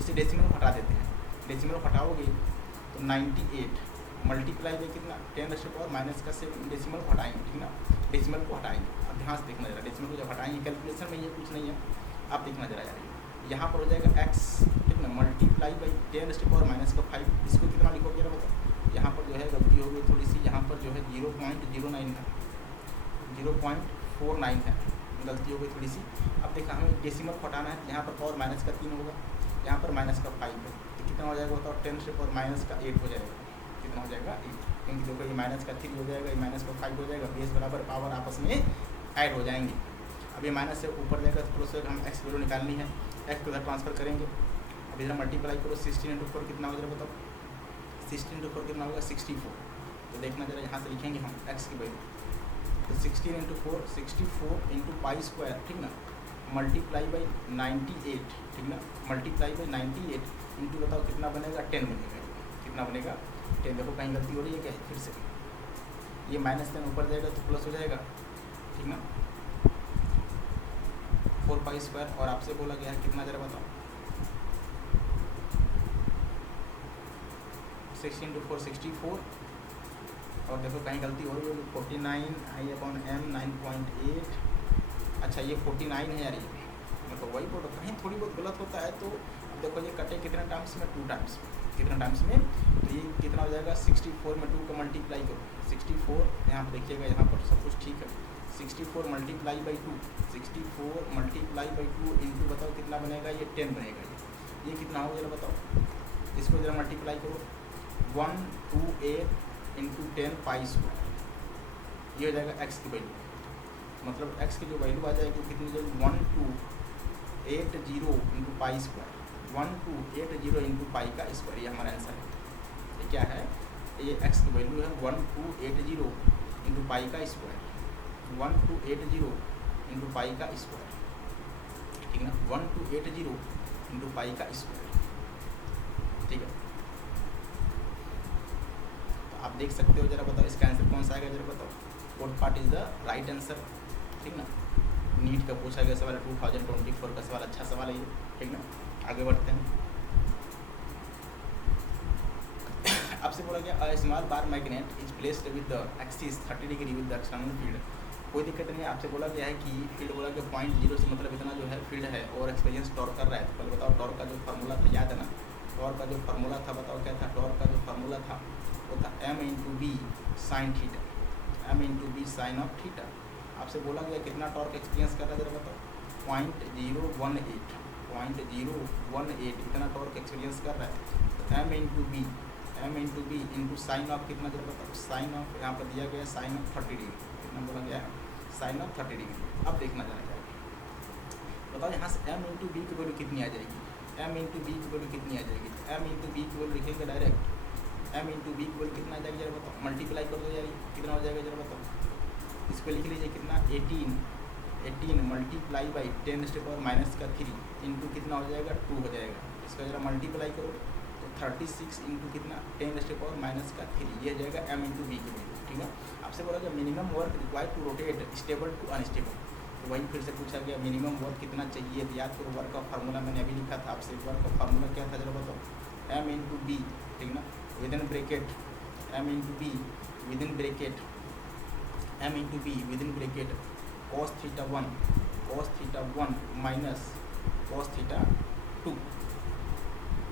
इसे डेसिमल हटा देते हैं। डेसिमल हटाओगे तो 98 मल्टीप्लाई बाई कितना 10⁻⁻⁷ डेसिमल को हटाएंगे, ठीक ना, डेसिमल को हटाएंगे। अब ध्यान से देखना जरा, डेसिमल को जब हटाएंगे कैलकुलेशन में ये कुछ नहीं है, आप देखना जरा यार, यहाँ पर हो जाएगा x, ठीक ना, मल्टीप्लाई बाई 10⁻⁵ इसको कितना लिखोगे जरा बताओ। यहाँ पर जो है गलती हो गई थोड़ी सी, यहाँ पर जो है 0.09 है, 0.49 है, गलती हो गई थोड़ी सी। अब देखा हमें डेसिमल को हटाना है, यहाँ पर पावर माइनस का 3 होगा, यहाँ पर -5 है, तो कितना हो जाएगा बताओ 10⁻⁻8 हो जाएगा। कितना हो जाएगा 8, क्योंकि देखो ये -3 हो जाएगा, ये -5 हो जाएगा, बेस बराबर पावर आपस में ऐड हो जाएंगे। अब ये माइनस से ऊपर जाएगा तो प्लस हम x वैल्यू निकालनी है, x को उधर ट्रांसफर करेंगे। अब इधर मल्टीप्लाई करो 16 × 4 कितना हो जाएगा बताओ, 16 × 4 कितना होगा 64। तो देखना जरा यहाँ से लिखेंगे हम x की वैल्यू, तो 16 × 4 64 × π², ठीक ना, मल्टीप्लाई बाई 98, ठीक ना, मल्टीप्लाई बाई 98 इंटू बताओ कितना बनेगा 10 बनेगा, कितना बनेगा 10। देखो कहीं गलती हो रही है क्या, फिर से ये -10 ऊपर जाएगा तो प्लस हो जाएगा, ठीक ना, 4π²। और आपसे बोला गया है कितना जरा बताओ 16 × 4 64, और देखो कहीं गलती हो रही होगी 49/m 9.8। अच्छा ये 49 है यार, ये मतलब वही बोलो, कहीं थोड़ी बहुत गलत होता है। तो अब देखो ये कटे कितने टाइम्स में, 2 टाइम्स, कितने टाइम्स में, तो ये कितना हो जाएगा 64 में 2 का मल्टीप्लाई करो, 64 यहाँ पर देखिएगा, यहाँ पर सब कुछ ठीक है, 64 मल्टीप्लाई बाई 2 इंटू बताओ कितना बनेगा, ये 10 बनेगा। ये कितना हो जरा बताओ, इसको जरा मल्टीप्लाई करो 128 × 10 π², ये हो जाएगा x की वैल्यू, मतलब x की जो वैल्यू आ जाएगी कितनी जो 1280 × π², 1280 × π², ये हमारा आंसर है। ये क्या है, ये x की वैल्यू है 1280 × π², 1280 × π², ठीक है ना, 1280 × π², ठीक है। तो आप देख सकते हो, जरा बताओ इसका आंसर कौन सा आएगा जरा बताओ। Fourth part is the right answer, ठीक ना। नीट का पूछा गया सवाल 2024 का सवाल, अच्छा सवाल है ये, ठीक ना। आगे बढ़ते हैं। आपसे बोला गया a small bar magnet is placed with the axis 30 degree with the external field. कोई दिक्कत नहीं है। आपसे बोला गया है कि फील्ड बोला गया 0.0 से मतलब इतना जो है फील्ड है और एक्सपीरियंस टॉर्क कर रहा है। तो पहले बताओ टॉर्क का जो फार्मूला था, याद है ना, टॉर्क का जो फार्मूला था, बताओ क्या था। टॉर्क का जो फार्मूला था वो था m × b sin theta, m × b sin of theta. आपसे बोला गया कितना टॉर्क एक्सपीरियंस कर रहा है जरा बताओ, 0.018 इतना टॉर्क एक्सपीरियंस कर रहा है। तो m × b into sine of कितना जरा बताओ, साइन ऑफ यहाँ पर दिया गया साइन ऑफ 30 डिग्री, कितना बोला गया है साइन ऑफ 30 डिग्री। अब देखना जाना चाहिए, बताओ यहाँ से m × b की वैल्यू कितनी आ जाएगी, m × b की वैल्यू कितनी आ जाएगी। m × b की वैल्यू लिखेंगे डायरेक्ट, m × b की वैल्यू कितना आ जाएगी जरा बताओ, मल्टीप्लाई कर दो यार, कितना हो जाएगा जरा बताओ। इसको लिख लीजिए कितना 18 मल्टीप्लाई बाई 10⁻³ इंटू कितना हो जाएगा 2 हो जाएगा। इसका जरा मल्टीप्लाई करो तो 36 इंटू कितना 10⁻³ ये हो जाएगा m × b की वैल्यू, ठीक है। आपसे बोला गया minimum work required to rotate stable to unstable, तो वही फिर से पूछा गया मिनिमम वर्क कितना चाहिए। तो याद करो वर्क का फार्मूला मैंने अभी लिखा था आपसे, वर्क का फार्मूला क्या था जरा बताओ, m × b, ठीक ना, within bracket m × b within bracket m × b within bracket cos θ1 minus cos θ2,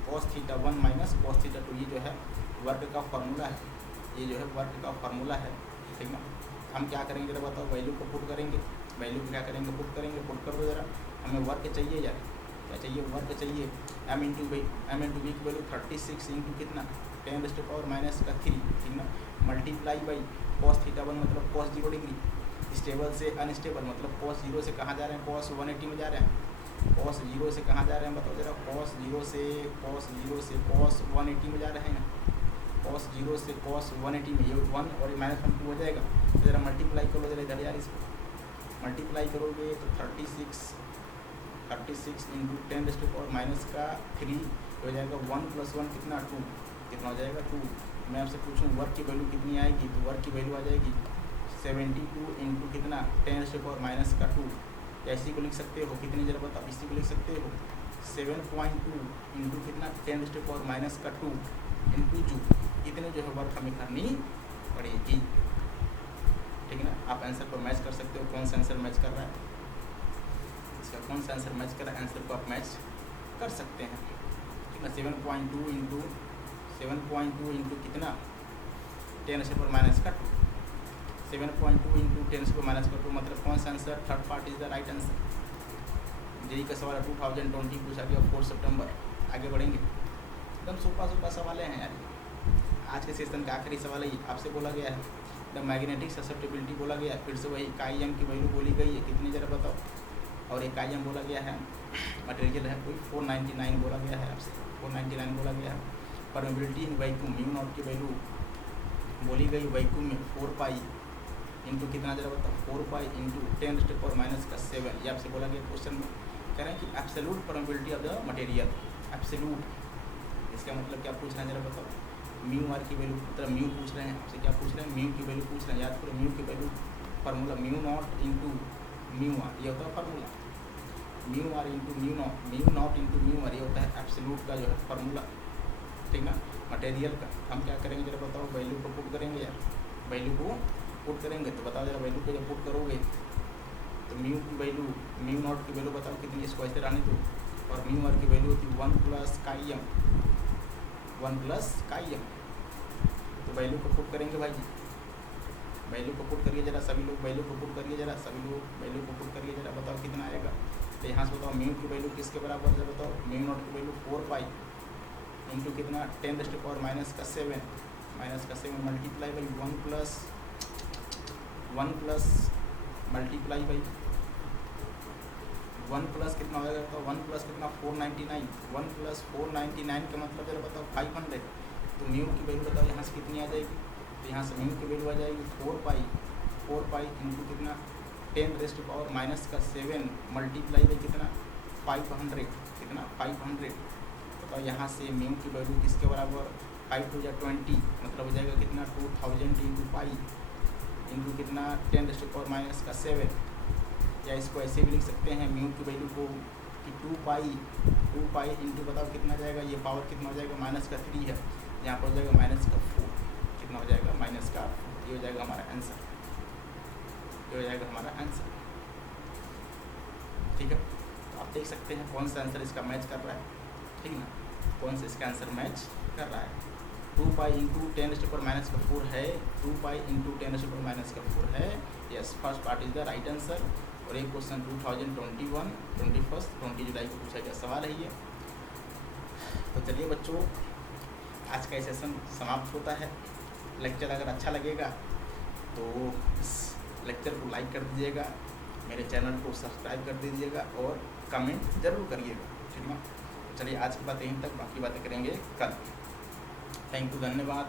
cos θ1 minus cos θ2, ये जो है वर्क का फार्मूला है, ये जो है वर्क का फार्मूला है, ठीक ना। हम क्या करेंगे जरा बताओ, वैल्यू को पुट करेंगे, वैल्यू को क्या करेंगे पुट करेंगे, पुट कर दो जरा। हमें वर्क चाहिए यार, क्या चाहिए, वर्क चाहिए। m × b की वैल्यू 36 इंटू कितना 10⁻⁻³ ठीक ना, मल्टीप्लाई बाई cos θ1 मतलब cos 0 डिग्री, स्टेबल से अनस्टेबल मतलब cos 0 से कहाँ जा रहे हैं, cos 180 में जा रहे हैं, cos 0 से कहाँ जा रहे हैं बताओ जरा, cos 0 से cos 180 में जा रहे हैं, cos 0 से cos 180 में ये 1 और -1 2 हो जाएगा। तो ज़रा मल्टीप्लाई करो जरा इधर यार, इसको मल्टीप्लाई करोगे तो 36 इंटू 10⁻³ हो जाएगा। 1 + 1 कितना 2, कितना हो जाएगा 2। मैं आपसे पूछूं वर्क की वैल्यू कितनी आएगी, तो वर्क की वैल्यू आ जाएगी 72 इंटू कितना 10⁻² या इसी को लिख सकते हो कितनी, जरा बताओ, इसी को लिख सकते हो 7.2 इंटू कितना 10⁻² इंटू जू, इतने जो है वर्क हमें करनी पड़ेगी। ठीक है ना, आप आंसर को मैच कर सकते हो, कौन सा आंसर मैच कर रहा है, इसका कौन सा आंसर मैच कर रहा है, आंसर को आप मैच कर सकते हैं। ठीक है, 7.2 इंटू कितना 10⁻², 7.2 इंटू 10⁻², मतलब कौन सा answer, third part is the right answer. JEE का सवाल 2020 पूछा गया 4 सितंबर। आगे बढ़ेंगे, एकदम सुपा सवाल हैं यार। आज के सेशन का आखिरी सवाल है, आपसे बोला गया है द मैग्नेटिक ससेप्टिबिलिटी बोला गया है, फिर से वही काईएम की वैल्यू बोली गई है, कितनी जरा बताओ। और एक काईएम बोला गया है, मटेरियल है कोई 499 बोला गया है आपसे, 499 बोला गया है। Permeability in vacuum mu naught की वैल्यू बोली गई वैक्यूम में 4 पाई इंटू कितना जरा बताओ, 4 पाई इंटू 10⁻⁷ ये आपसे बोला गया क्वेश्चन में। कह रहे हैं कि absolute permeability of the material, absolute, इसका मतलब क्या पूछ रहे हैं जरा बताओ। म्यू आर की वैल्यू, मतलब म्यू पूछ रहे हैं आपसे, क्या पूछ रहे हैं, म्यू की वैल्यू पूछ रहे हैं। याद करो म्यू की वैल्यू formula mu naught into mu R, ये होता है formula. Mu naught into mu R, ये होता है एब्सोल्यूट का जो है फार्मूला। ठीक ना, मटेरियल का हम क्या करेंगे जरा बताओ, वैल्यू को पुट करेंगे यार, वैल्यू को पुट करेंगे। तो बताओ जरा वैल्यू को जब पुट करोगे तो म्यू की वैल्यू, म्यू नॉट की वैल्यू बताओ कितनी, इसको ऐसे रहने दो। और म्यू आर की वैल्यू होती है 1 + काईएम, 1 + काईएम। तो वैल्यू को पुट करेंगे भाई जी, वैल्यू को पुट करिए जरा सभी लोग, वैल्यू को पुट करिए जरा सभी लोग, वैल्यू को पुट करिए जरा, बताओ कितना आएगा। तो यहाँ से बताओ म्यू की वैल्यू किसके बराबर है बताओ, म्यू नॉट की वैल्यू 4 पाई इंटू कितना 10⁻⁷ multiply by 1 plus multiply by 1 plus कितना हो जाएगा, तो 1 प्लस कितना 499, 1 + 499 का मतलब जरा बताओ 500। तो म्यू की वैल्यू बताओ यहाँ से कितनी आ जाएगी, तो यहाँ से म्यू की वैल्यू आ जाएगी 4 पाई इंटू कितना 10⁻⁷ मल्टीप्लाई बाई कितना 500, कितना 500। बताओ यहाँ से म्यू की वैल्यू किसके बराबर, 5 × 2 = 20, मतलब हो जाएगा कितना 2000 इंटू पाई इंटू कितना 10⁻⁷। या इसको ऐसे भी लिख सकते हैं म्यू की वैल्यू को कि 2 पाई इंटू बताओ कितना जाएगा, ये पावर कितना हो जाएगा -3 है, यहाँ पर हो जाएगा -4, कितना हो जाएगा -4। ये हो जाएगा हमारा आंसर, ये हो जाएगा हमारा आंसर। ठीक है, तो आप देख सकते हैं कौन सा आंसर इसका मैच कर रहा है। ठीक ना, कौन सा इसका आंसर मैच कर रहा है। 2 पाई इंटू 10⁻⁴ है, 2 पाई इंटू 10⁻⁴ है। Yes, first part is the right answer. और एक क्वेश्चन 20 जुलाई को पूछा गया सवाल है ये। तो चलिए बच्चों, आज का सेशन समाप्त होता है। लेक्चर अगर अच्छा लगेगा तो इस लेक्चर को लाइक कर दीजिएगा, मेरे चैनल को सब्सक्राइब कर दीजिएगा और कमेंट ज़रूर करिएगा। ठीक है, चलिए आज की बात यहीं तक, बाकी बातें करेंगे कल। थैंक यू, धन्यवाद।